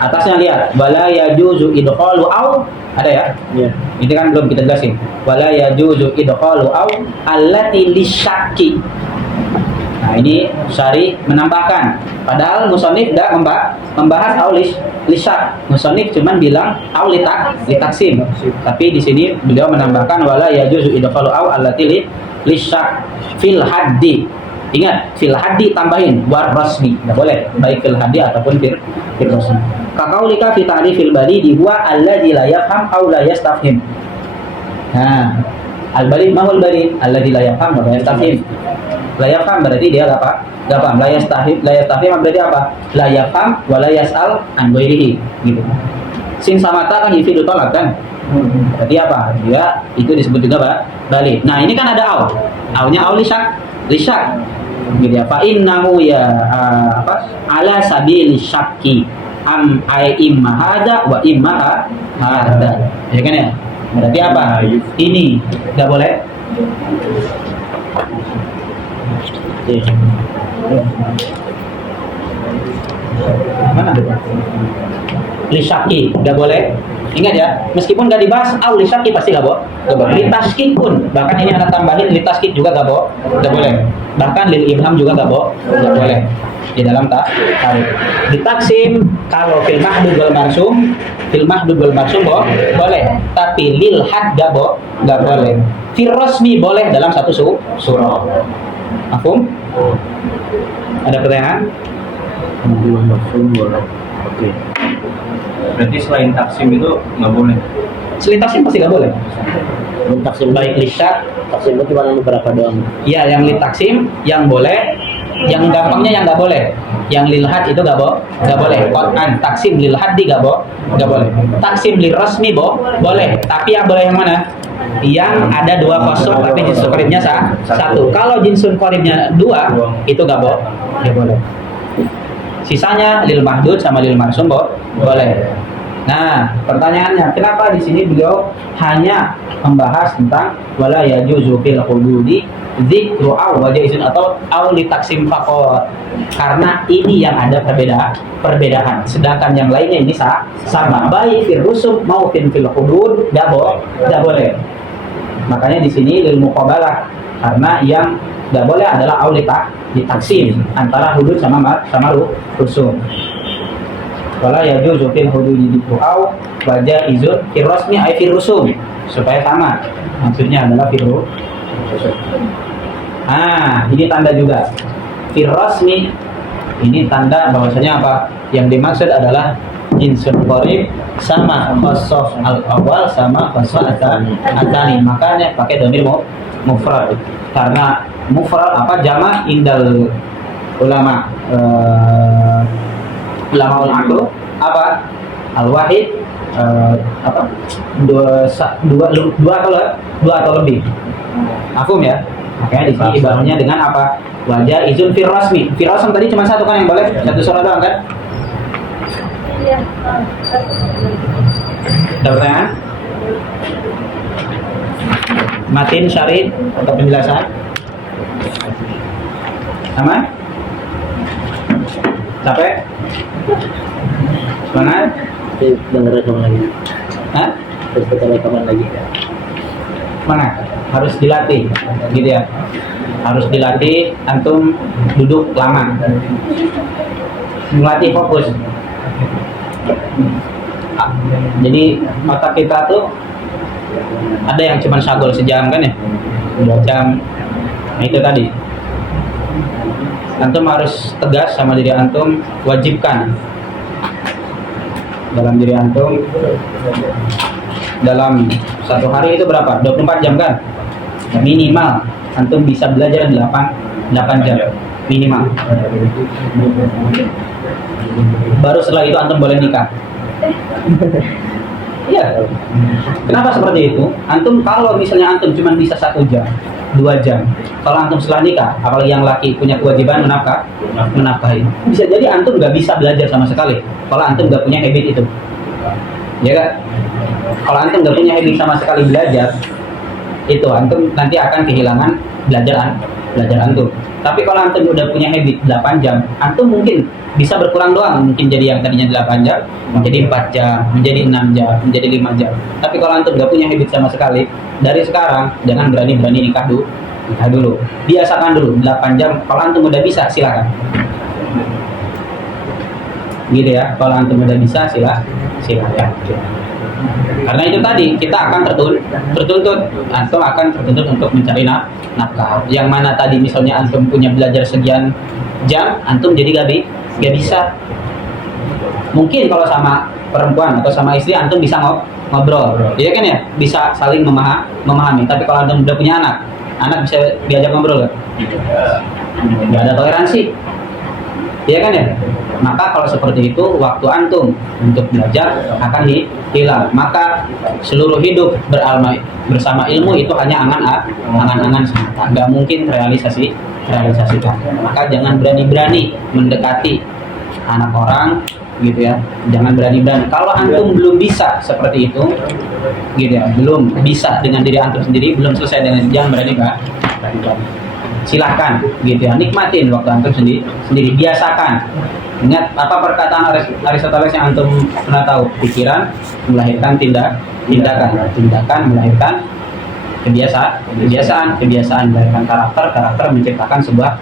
Atasnya lihat wala yajuzu idkhalu au ada ya? Yeah. Ini kan belum kita jelasin. Wala yajuzu idkhalu au allati lisyakki. Nah, ini syari menambahkan. Padahal musannif enggak membahas au lisyak. Musannif cuman bilang au li taksim. Tapi di sini beliau menambahkan wala yajuzu idkhalu au allati lisyak fil haddi. Ingat, fil haddi tambahin war rasmi. Enggak boleh baik fil haddi ataupun fil rasmi. Kaqaulika fi ta'rifil balidi huwa alladzi la yafham aw la yastafhim. Nah, al-balid ma huwa al-balid? Alladzi la yafham wa la yastafhim. La yafham berarti dia apa? Enggak paham. La yastafhim berarti apa? La yafham wa la yas'al an ghairihi gitu. Sin samata kan yufidu talab kan? Berarti apa? Dia itu disebut juga balid. Nah, ini kan ada au. Aunya au lisyak. Gitu ya. Fa innahu ya ala sabili syakki am ay imma hada wa imma hada. Ya kan ya? Berarti apa? Ini enggak boleh. Mana? Lisyaki enggak boleh. Ingat ya, meskipun nggak dibahas, lisyaki pasti nggak boleh. Litaskik pun, bahkan ini anak tambahin litaskik juga nggak boleh. Bahkan lil ilham juga nggak boleh di dalam tarif. Ditaksim kalau fil mahdud wal marsum boleh, tapi lil had nggak boleh. Fil rasmi boleh dalam satu surah. Mafhum? Ada pertanyaan? Oke. Berarti selain taksim itu nggak boleh? Selain taksim pasti nggak boleh. Taksim Baik lisyak, taksim itu cuma beberapa doang. ya yang li taksim yang boleh, yang gampangnya yang nggak boleh. Yang lilhad itu nggak boleh. Qat'an taksim lilhad nggak boleh. Taksim lirasmi boleh. Tapi yang boleh yang mana? Yang ada dua kosong tapi jinsun qaribnya satu. Kalau jinsun qaribnya dua itu nggak boleh. Sisanya lil mahdud sama lil marsum boleh. Nah, pertanyaannya, kenapa di sini beliau hanya membahas tentang wala yajuzu fil hududi dzikru aw wajaizun atau li taksim faqat? Karena ini yang ada perbedaan. Sedangkan yang lainnya ini sama. Baik fil rusum maupun fil hudud enggak boleh. Makanya di sini lil muqabalah, karena yang enggak boleh adalah aw li taksim antara hudud sama rusum. Wala yajuzu fil hududi dzikru aw wajaizun fil rasmi ay fil rusum, supaya sama. Maksudnya adalah fil rusum. Ini tanda juga. Fil rasmi ini tanda bahwasanya apa? Yang dimaksud adalah jinsun qarib sama khassah al-awwal sama khassah al-tsani. Makanya pakai dhamir mufrad. Karena mufrad apa jama' indal ulama ulamaul aql apa al-wahid apa dua atau lebih. Mafhum ya? Makanya di sini ibaratnya dengan apa? Wajah izun fir rasmi. Fir rasmi tadi cuma satu kan yang boleh, satu surat doang kan? Iya. Ada pertanyaan? Matin syarih untuk penjelasan. Sama? Capek? Semangat? Dengar rekaman lagi. Hah? Terus kita rekaman lagi. Semangat? Harus dilatih, gitu ya. Harus dilatih, antum duduk lama. Melatih fokus. Jadi mata kita tuh ada yang cuma sagol sejam kan ya, 2 jam. Nah itu tadi. Antum harus tegas sama diri antum, wajibkan dalam diri antum dalam satu hari itu berapa? 24 jam kan? Minimal antum bisa belajar 8 jam minimal. Baru setelah itu antum boleh nikah. Iya. Kenapa seperti itu? Antum kalau misalnya antum cuma bisa 1 jam, 2 jam. Kalau antum setelah nikah, apalagi yang laki punya kewajiban menafkahi. Bisa jadi antum nggak bisa belajar sama sekali. Kalau antum nggak punya habit itu, ya kan? Kalau antum nggak punya habit sama sekali belajar, itu antum nanti akan kehilangan belajar antum. Tapi kalau antum udah punya habit 8 jam, antum mungkin bisa berkurang doang, mungkin jadi yang tadinya 8 jam menjadi 4 jam, menjadi 6 jam, menjadi 5 jam. Tapi kalau antum nggak punya habit sama sekali, dari sekarang jangan berani-berani nikah dulu. Biasakan dulu 8 jam. Kalau antum udah bisa, silakan. Gitu ya. Kalau antum udah bisa, silakan. Karena itu tadi kita akan tertuntut, antum akan tertuntut untuk mencari nafkah. Yang mana tadi misalnya antum punya belajar sekian jam, antum jadi gak bisa. Mungkin kalau sama perempuan atau sama istri antum bisa ngobrol, iya kan ya, bisa saling memahami. Tapi kalau antum udah punya anak bisa diajak ngobrol nggak ada toleransi, iya kan ya. Maka kalau seperti itu waktu antum untuk belajar akan hilang. Maka seluruh hidup bersama ilmu itu hanya angan-angan semata, nggak mungkin realisasikan. Maka jangan berani-berani mendekati anak orang gitu ya, jangan berani-berani. Kalau antum belum bisa seperti itu gitu ya, belum bisa dengan diri antum sendiri, belum selesai dengan jangan berani silahkan gitu ya, nikmatin waktu antum sendiri, biasakan. Ingat apa perkataan Aristoteles yang antum pernah tahu, pikiran melahirkan tindakan melahirkan kebiasaan melahirkan karakter menciptakan sebuah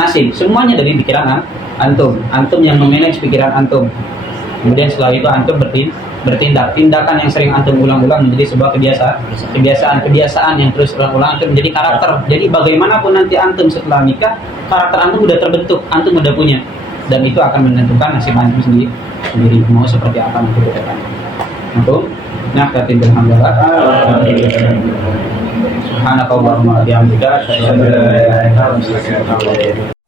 nasib. Semuanya dari pikiran antum yang memanage pikiran antum. Kemudian setelah itu antum bertindak. Tindakan yang sering antum ulang-ulang menjadi sebuah kebiasaan yang terus ulang-ulang antum menjadi karakter. Jadi bagaimanapun nanti antum setelah nikah, karakter antum udah terbentuk, antum udah punya, dan itu akan menentukan nasib antum sendiri mau seperti apa nanti ke depan. Antum nafkatin bilhamdulillah. Subhanakallahumma wa bihamdika asyhadu an la ilaha illa anta astaghfiruka wa atubu ilaik.